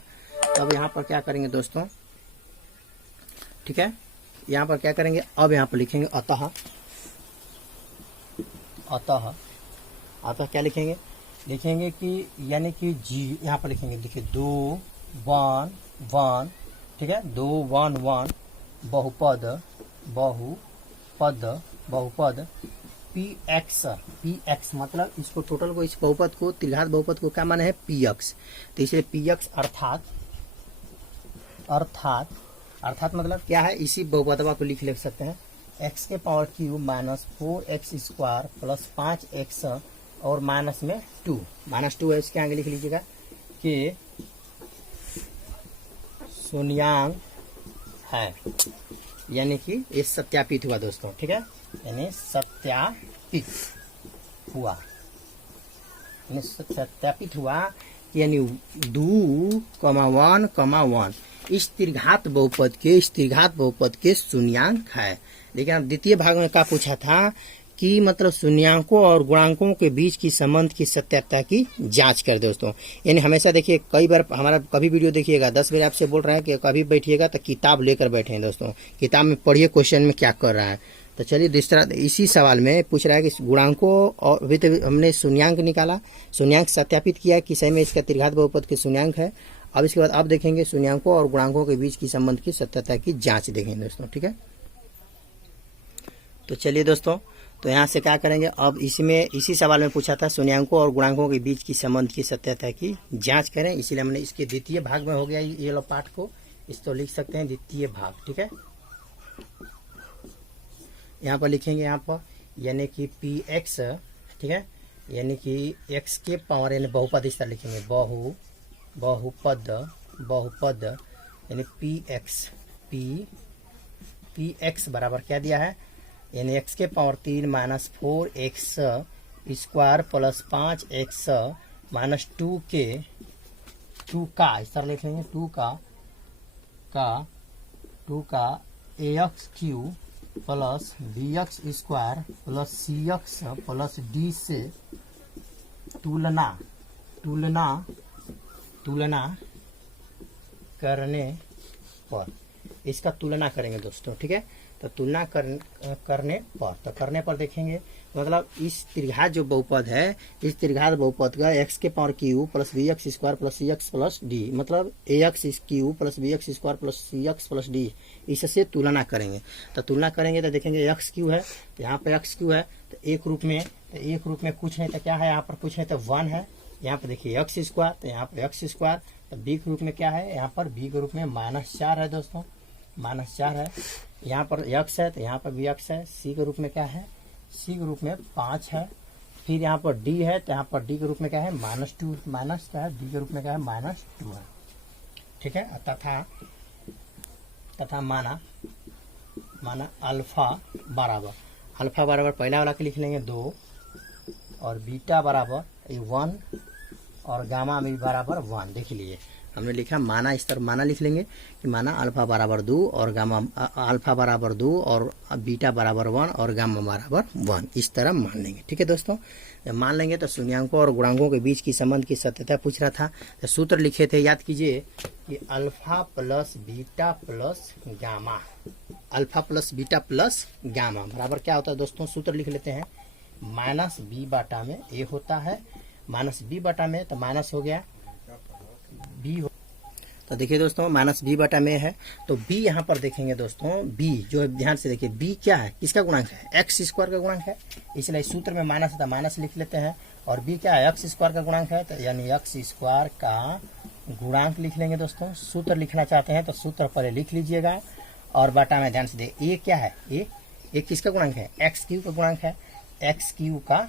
अब यहाँ पर क्या करेंगे दोस्तों, ठीक है, यहाँ पर क्या करेंगे, अब यहाँ पर लिखेंगे अतः क्या लिखेंगे, लिखेंगे कि यानी कि जी, यहाँ पर लिखेंगे, देखिए 2 1 1, ठीक है, 2 1 1 बहुपद px मतलब इसको टोटल को, इस बहुपद को, त्रिघात बहुपद को क्या माने है, px। तो इसलिए px अर्थात मतलब क्या है, इसी बहुपदवा को लिख सकते हैं, x के power cube minus 4x square plus 5x और माइनस में 2 है, इसके आगे लिख लीजिएगा कि शून्यांक है, यानी कि ये सत्यापित हुआ दोस्तों, ठीक है, यानी सत्यापित हुआ यानी 2,1,1 इस त्रिघात बहुपद के शून्यांक है। लेकिन अब द्वितीय भाग में क्या पूछा था कि मतलब शून्यांकों और गुणांकों के बीच की संबंध की सत्यता की जांच कर दोस्तों। यानी हमेशा देखिए, कई बार हमारा कभी वीडियो देखिएगा, 10 बार आपसे बोल रहे हैं कि कभी बैठिएगा तो किताब लेकर बैठे हैं दोस्तों, किताब में पढ़िए क्वेश्चन में क्या कर रहा है। तो चलिए दूसरा इसी सवाल में पूछ रहा है कि गुणांकों और अभी तो हमने शून्यांक निकाला, शून्यांक सत्यापित किया कि सही में इसका त्रिघात बहुपद के शून्यांक है। अब इसके बाद अब देखेंगे शून्यांकों और गुणांकों के बीच की संबंध की सत्यता की जांच देखेंगे दोस्तों, ठीक है। तो चलिए दोस्तों, तो यहाँ से क्या करेंगे, अब इसमें इसी सवाल में पूछा था शून्यांकों और गुणांकों के बीच की संबंध की सत्यता की जांच करें, इसीलिए हमने इसके द्वितीय भाग में हो गया ये लो पाठ को, इस तो लिख सकते हैं द्वितीय भाग। ठीक है, यहाँ पर लिखेंगे, यहाँ पर यानी कि पी एक्स, ठीक है, यानी कि एक्स के पावर यानी बहुपद इस तरह लिखेंगे, बहुपद यानी पी एक्स बराबर क्या दिया है, यानी एक्स के power 3 minus 4x square plus 5x minus 2 का इस तरह लिख लेंगे, 2 का ax Q plus bx square plus cx plus d से तुलना करने पर, इसका तुलना करेंगे दोस्तों। ठीक है, तो तुलना करने पर देखेंगे, मतलब इस त्रिघात जो बहुपद है, इस त्रिघात बहुपद का एक्स के power cube plus b x square plus c x plus d, मतलब a x cube plus b x square plus c x plus d, इससे तुलना करेंगे। तो तुलना करेंगे तो देखेंगे एक्स क्यू है, तो यहाँ पर एक्स क्यू है, तो एक रूप में कुछ नहीं, तो क्या है यहाँ पर, कुछ नहीं तो 1 है। यहाँ पर देखिए एक्स स्क्वायर, तो यहाँ पर एक्स स्क्वायर, तो बी के रूप में क्या है, यहाँ पर बी के रूप में -4 है दोस्तों, -4 है। यहाँ पर x है, तो यहाँ पर भी x है। सी के रूप में क्या है, सी के रूप में 5 है। फिर यहाँ पर d है, तो यहाँ पर d के रूप में क्या है, -2, माइनस क्या है, d के रूप में क्या है, -2 है। ठीक है, तथा माना अल्फा बराबर पहला वाला के लिख लेंगे 2 और बीटा बराबर 1 और गामा में बराबर 1। देख लीजिए हमने लिखा माना, इस तरह माना लिख लेंगे कि माना अल्फा बराबर 2 और गामा अल्फा बराबर 2 और बीटा बराबर 1 और गामा बराबर 1, इस तरह मान लेंगे। ठीक है दोस्तों, जब मान लेंगे तो शून्यांकों और गुणांकों के बीच की संबंध की सत्यता पूछ रहा था। तो सूत्र लिखे थे, याद कीजिए कि alpha plus beta plus gamma, alpha plus beta plus gamma बराबर क्या होता है दोस्तों, सूत्र लिख लेते हैं, माइनस बी बाटा में ए होता है, माइनस बी बाटा में, तो माइनस हो गया बी। तो देखिए दोस्तों माइनस बी बटा में है, तो बी यहाँ पर देखेंगे दोस्तों, बी जो है ध्यान से देखिए, बी क्या है, किसका गुणांक है, एक्स स्क्वायर का गुणांक है, इसलिए इस सूत्र में माइनस था, माइनस लिख लेते हैं। और बी क्या है, एक्स स्क्वायर का गुणांक है, तो यानी एक्स स्क्वायर का गुणांक लिख लेंगे दोस्तों। सूत्र लिखना चाहते हैं तो सूत्र पहले लिख लीजिएगा, और बटा में ध्यान से देखिए, ए क्या है, ए किसका गुणांक है, एक्स क्यू का गुणांक है, एक्स क्यू का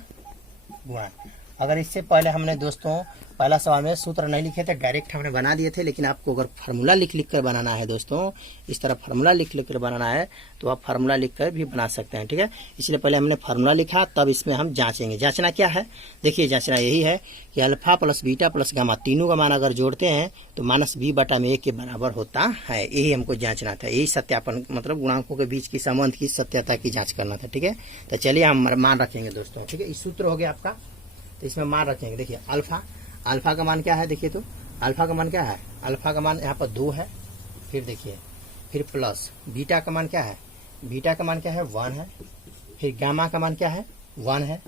गुणांक। अगर इससे पहले हमने दोस्तों पहला सवाल में सूत्र नहीं लिखे थे, डायरेक्ट हमने बना दिए थे, लेकिन आपको अगर फार्मूला लिख कर बनाना है दोस्तों, इस तरह फार्मूला लिख कर बनाना है तो आप फार्मूला लिख कर भी बना सकते हैं। ठीक है, इसलिए पहले हमने फार्मूला लिखा, तब इसमें हम जांचेंगे। जांचना क्या है, देखिए जांचना यही है कि alpha plus beta plus gamma तीनों का मान अगर जोड़ते हैं तो माइनस बी बटा में ए के बराबर होता है, यही हमको जांचना था, यही सत्यापन, मतलब गुणांकों के बीच की संबंध की सत्यता की जाँच करना था। ठीक है, तो चलिए हम मान रखेंगे दोस्तों। ठीक है, इस सूत्र हो गया आपका, तो इसमें मान रखेंगे। देखिए अल्फा का मान क्या है, देखिए तो अल्फा का मान क्या है, अल्फा का मान यहाँ पर 2 है। फिर देखिए, फिर प्लस बीटा का मान क्या है, बीटा का मान क्या है, 1 है। फिर गामा का मान क्या है, 1 है।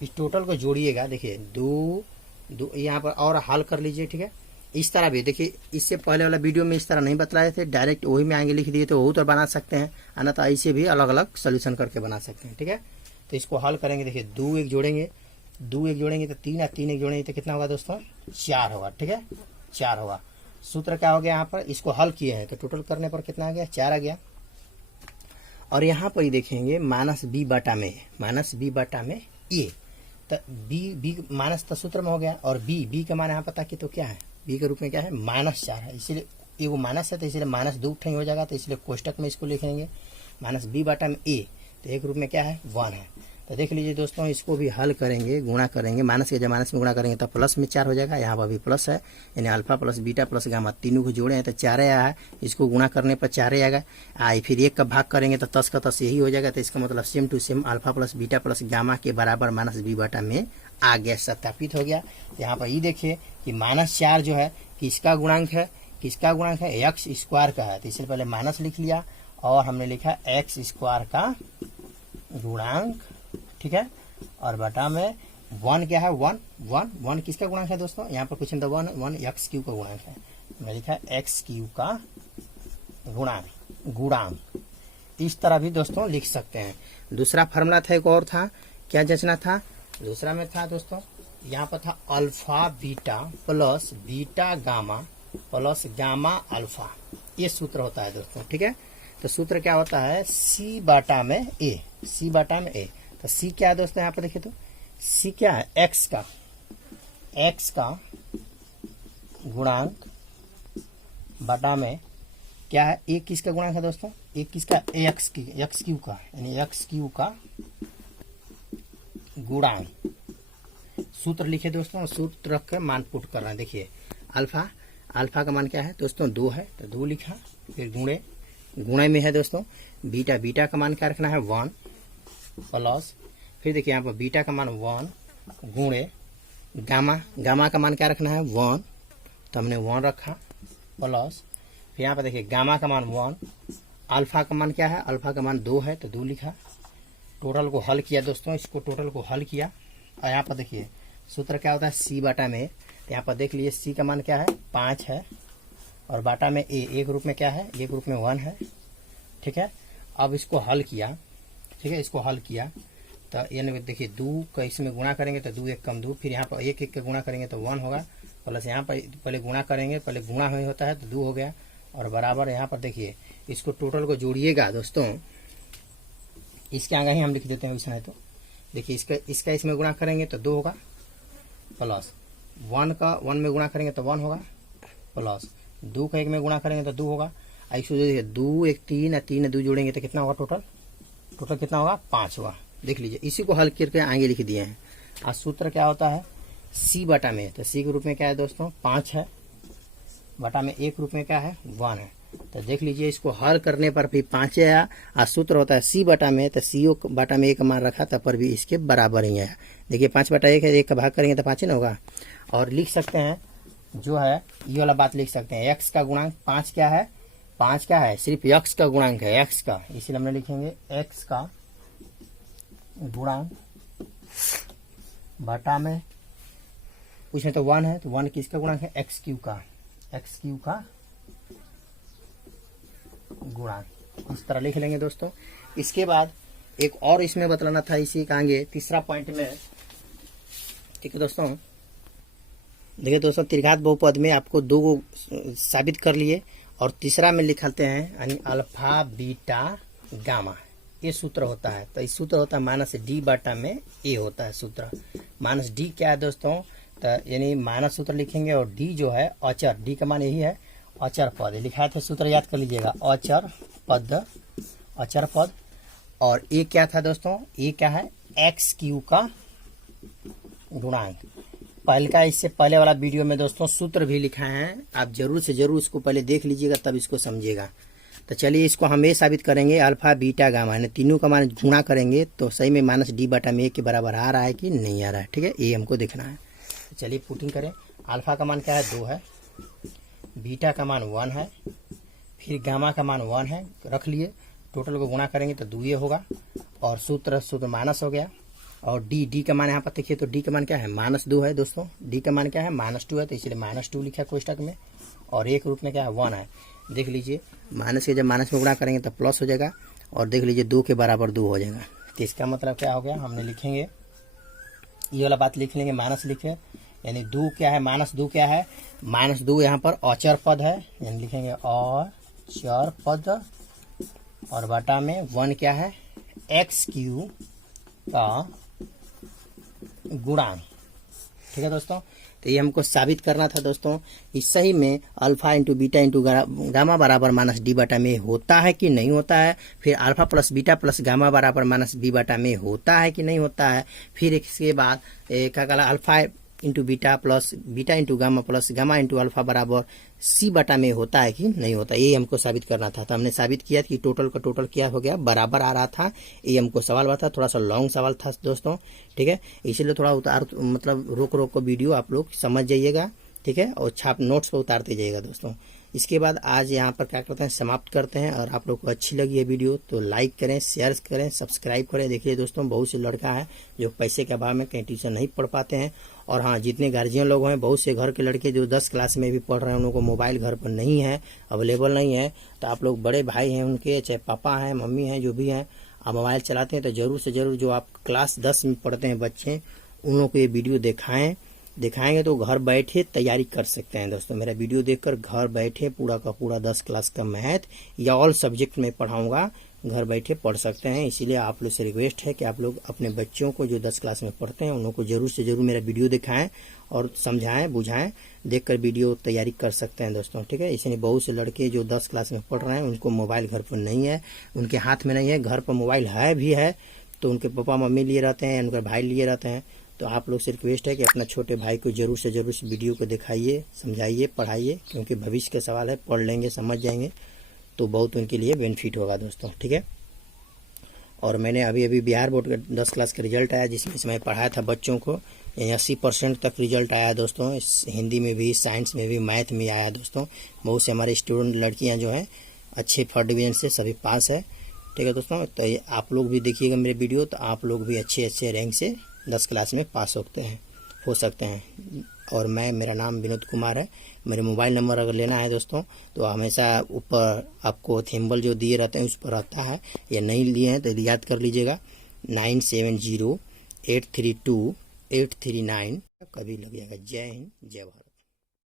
इस टोटल को जोड़िएगा, देखिए 2 यहाँ पर और हल कर लीजिए। ठीक है, इस तरह भी देखिए, इससे पहले वाला वीडियो में इस तरह नहीं बतलाए थे, डायरेक्ट वही में आगे लिख दिए तो वो तो बना सकते हैं, अन्यथा तो ऐसे भी अलग अलग सोल्यूशन करके बना सकते हैं। ठीक है, तो इसको हल करेंगे। देखिए 2 एक जोड़ेंगे तो 3 और 3 एक जोड़ेंगे तो कितना होगा दोस्तों, 4 होगा। ठीक है, 4 होगा। सूत्र क्या हो गया, यहाँ पर इसको हल किए हैं तो टोटल करने पर कितना आ गया, 4 आ गया। और यहाँ पर ही देखेंगे माइनस बी बटा में ए, तो बी माइनस तो सूत्र में हो गया, और बी का मान यहाँ पता कि तो क्या है, बी के रूप में क्या है, -4 है, इसीलिए ये वो माइनस है, तो इसलिए माइनस 2 ठेंग हो जाएगा, तो इसलिए कोष्टक में इसको लिखेंगे माइनस बी बटा में ए, तो एक रूप में क्या है, 1 है। तो देख लीजिए दोस्तों, इसको भी हल करेंगे, गुणा करेंगे, माइनस के जब माइनस में गुणा करेंगे तो प्लस में 4 हो जाएगा, यहाँ पर भी प्लस है, यानी alpha plus beta plus gamma तीनों को जोड़े हैं तो 4 आया है, इसको गुणा करने पर 4 आएगा। फिर 1 का भाग करेंगे तो 10 का 10 यही हो जाएगा, तो इसका मतलब same to same alpha plus beta plus gamma के बराबर माइनस बी बटा में आ गया, सत्यापित हो गया। यहाँ पर ये देखिए कि -4 जो है किसका गुणांक है, एक्स स्क्वायर का है, तो इसलिए पहले माइनस लिख लिया और हमने लिखा एक्स स्क्वायर का गुणांक। ठीक है, और बटा में 1 क्या है, 1 किसका गुणांक है दोस्तों, यहाँ पर क्वेश्चन 1 एक्स क्यू का गुणांक है, मैंने लिखा एक्स क्यू का गुणांक। इस तरह भी दोस्तों लिख सकते हैं। दूसरा फार्मूला था, एक और था, क्या जचना था, दूसरा में था दोस्तों, यहाँ पर था alpha beta plus beta gamma plus gamma alpha, ये सूत्र होता है दोस्तों। ठीक है, तो सूत्र क्या होता है, सी बाटा में ए, सी बाटा में ए। तो सी क्या है दोस्तों, यहाँ पर देखिए तो सी क्या है, एक्स का गुणांक बटा में क्या है, ए किसका गुणांक है दोस्तों, ए किसका, एक्स क्यू का, यानी एक्स क्यू का गुणांक। सूत्र लिखे दोस्तों, सूत्र रख के मान पुट कर रहे हैं। देखिए अल्फा का मान क्या है दोस्तों, 2 है, तो 2 लिखा, फिर गुणे में है दोस्तों बीटा का मान क्या रखना है, 1 प्लस, फिर देखिए यहाँ पर बीटा का मान 1 गुणे गामा का मान क्या रखना है, 1, तो हमने 1 रखा प्लस, फिर यहाँ पर देखिए गामा का मान 1, अल्फा का मान क्या है, अल्फा का मान 2 है, तो 2 लिखा, टोटल को हल किया दोस्तों, इसको टोटल को हल किया। और यहाँ पर देखिए सूत्र क्या होता है, सी बाटा में, तो यहाँ पर देख लीजिए सी का मान क्या है, 5 है, और बाटा में ए, एक रूप में क्या है, एक रूप में 1 है। ठीक है, अब इसको हल किया, ठीक है, इसको हल किया, तो यानी देखिए 2 का इसमें गुणा करेंगे तो 2 एक कम 2, फिर यहाँ पर 1 का गुणा करेंगे तो 1 होगा, प्लस यहाँ पर पहले गुणा करेंगे, पहले गुणा होता है तो 2 हो गया, और बराबर यहाँ पर देखिए इसको टोटल को जोड़िएगा दोस्तों, इसके आगे ही हम लिख देते हैं वैसा है, तो देखिए इसका इसमें गुणा करेंगे तो 2 होगा, प्लस 1 का 1 में गुणा करेंगे तो 1 होगा, प्लस 2 का 1 में गुणा करेंगे तो 2 होगा। ऐसे देखिए 2 1 3 और 3 2 जोड़ेंगे तो कितना होगा, टोटल कितना होगा, 5 होगा। देख लीजिए, इसी को हल करके आगे लिख दिए हैं। आज सूत्र क्या होता है, सी बटा में, तो सी के रूप में क्या है दोस्तों, 5 है, बटा में 1 रूप में क्या है, 1 है। तो देख लीजिए इसको हल करने पर भी 5 आया, और सूत्र होता है सी बटा में, तो सी बटा में 1 मान रखा तब पर भी इसके बराबर ही आया। देखिए 5 बटा 1 है, 1 का भाग करेंगे तो 5 ही ना होगा। और लिख सकते हैं जो है ये वाला बात लिख सकते हैं, एक्स का गुणांक 5 क्या है, 5 क्या है, सिर्फ एक्स का गुणांक है, एक्स का, इसीलिए हमने लिखेंगे एक्स का गुणांक बटा में, उसमें तो 1 है, तो 1 किसका गुणांक है, एक्स क्यू का गुणांक, इस तरह लिख लेंगे दोस्तों। इसके बाद एक और इसमें बतलाना था, इसी का आगे तीसरा पॉइंट में। ठीक है दोस्तों, देखिए दोस्तों त्रिघात बहुपद में आपको 2 को साबित कर लिए, और तीसरा में लिखते हैं यानी अल्फा बीटा गामा, ये सूत्र होता है। तो इस सूत्र होता है माइनस डी बटा में ए होता है सूत्र। माइनस डी क्या है दोस्तों, तो यानी माइनस सूत्र लिखेंगे, और डी जो है अचर, डी का मान यही है अचर पद, लिखा है तो सूत्र याद कर लीजिएगा, अचर पद। और ए क्या था दोस्तों, ए क्या है, एक्स क्यू का गुणांक। पहले का, इससे पहले वाला वीडियो में दोस्तों सूत्र भी लिखा है, आप जरूर से जरूर इसको पहले देख लीजिएगा, तब इसको समझिएगा। तो चलिए इसको हम ये साबित करेंगे, अल्फा बीटा गामा यानी तीनों का मान गुणा करेंगे तो सही में माइनस डी बटा में 1 के बराबर आ रहा है कि नहीं आ रहा है। ठीक है, ये हमको देखना है। तो चलिए पुटिंग करें, अल्फा का मान क्या है, 2 है, बीटा का मान 1 है, फिर गामा का मान 1 है, रख लिए, टोटल को गुणा करेंगे तो 2 होगा, और सूत्र माइनस हो गया। और डी का मान यहाँ पर देखिए, तो डी का मान क्या है, -2 है दोस्तों, डी का मान क्या है, -2 है, तो इसलिए -2 लिखा कोष्टक में, और एक रूप में क्या है, 1 है। देख लीजिए माइनस के जब माइनस में गुणा करेंगे तो प्लस हो जाएगा, और देख लीजिए 2 के बराबर 2 हो जाएगा। तो इसका मतलब क्या हो गया, हमने लिखेंगे ये वाला बात लिख लेंगे, माइनस लिखे, यानी 2 क्या है, -2 क्या है, -2 यहाँ पर अचर पद है, यानी लिखेंगे अचर पद, और बटा में 1 क्या है, एक्स क्यू का गुणांक। ठीक है दोस्तों, तो ये हमको साबित करना था दोस्तों, इस सही में alpha into beta into gamma बराबर माइनस डी बटा में होता है कि नहीं होता है, फिर alpha plus beta plus gamma बराबर माइनस डी बटा में होता है कि नहीं होता है, फिर इसके बाद क्या कहला, alpha into beta plus beta into gamma plus gamma into alpha बराबर सी बटा में होता है कि नहीं होता, ये हमको साबित करना था। तो हमने साबित किया कि टोटल का टोटल क्या हो गया, बराबर आ रहा था। ये हमको सवाल हुआ था, थोड़ा सा लॉन्ग सवाल था दोस्तों। ठीक है, इसलिए थोड़ा मतलब रोक को वीडियो आप लोग समझ जाइएगा। ठीक है, और छाप नोट्स पर उतारते जाइएगा दोस्तों। इसके बाद आज यहाँ पर क्या करते हैं, समाप्त करते हैं। और आप लोग को अच्छी लगी है वीडियो तो लाइक करें, शेयर करें, सब्सक्राइब करें। देखिए दोस्तों बहुत से लड़का है जो पैसे के अभाव में कहीं ट्यूशन नहीं पढ़ पाते हैं, और हाँ, जितने गार्जियन लोग हैं, बहुत से घर के लड़के जो 10 क्लास में भी पढ़ रहे हैं, उन लोगों को मोबाइल घर पर नहीं है, अवेलेबल नहीं है, तो आप लोग बड़े भाई हैं उनके, चाहे पापा हैं, मम्मी हैं, जो भी हैं, आप मोबाइल चलाते हैं तो जरूर से जरूर जो आप क्लास 10 में पढ़ते हैं बच्चे, उन लोगों को ये वीडियो दिखाएंगे तो घर बैठे तैयारी कर सकते हैं दोस्तों। मेरा वीडियो देखकर घर बैठे पूरा का पूरा 10 क्लास का मैथ या ऑल सब्जेक्ट में पढ़ाऊंगा, घर बैठे पढ़ सकते हैं। इसीलिए आप लोग से रिक्वेस्ट है कि आप लोग अपने बच्चों को जो 10 क्लास में पढ़ते हैं, उन लोगों को जरूर से जरूर मेरा वीडियो दिखाएं और समझाएं बुझाएं, देखकर वीडियो तैयारी कर सकते हैं दोस्तों, ठीक है। इसलिए बहुत से लड़के जो 10 क्लास में पढ़ रहे हैं, उनको मोबाइल घर पर नहीं है, उनके हाथ में नहीं है, घर पर मोबाइल है तो उनके पापा मम्मी लिए रहते हैं, उनके भाई लिए रहते हैं। तो आप लोग से रिक्वेस्ट है कि अपना छोटे भाई को जरूर से जरूर इस वीडियो को दिखाइए, समझाइए, पढ़ाइए, क्योंकि भविष्य का सवाल है, पढ़ लेंगे, समझ जाएंगे तो बहुत उनके लिए बेनिफिट होगा दोस्तों, ठीक है। और मैंने अभी बिहार बोर्ड का 10 क्लास का रिजल्ट आया, जिसमें मैं पढ़ाया था बच्चों को, 80% तक रिजल्ट आया दोस्तों। इस हिंदी में भी, साइंस में भी, मैथ में आया दोस्तों। बहुत से हमारे स्टूडेंट लड़कियां जो हैं अच्छे फर्स्ट डिवीजन से सभी पास है, ठीक है दोस्तों। तो आप लोग भी देखिएगा मेरे वीडियो, तो आप लोग भी अच्छे रैंक से 10 क्लास में पास हो सकते हैं। और मेरा नाम विनोद कुमार है। मेरे मोबाइल नंबर अगर लेना है दोस्तों, तो हमेशा ऊपर आपको थिम्बल जो दिए रहते हैं उस पर रहता है, या नहीं लिए हैं तो याद कर लीजिएगा, 9708328339 कभी लग जाएगा। जय हिंद, जय भारत।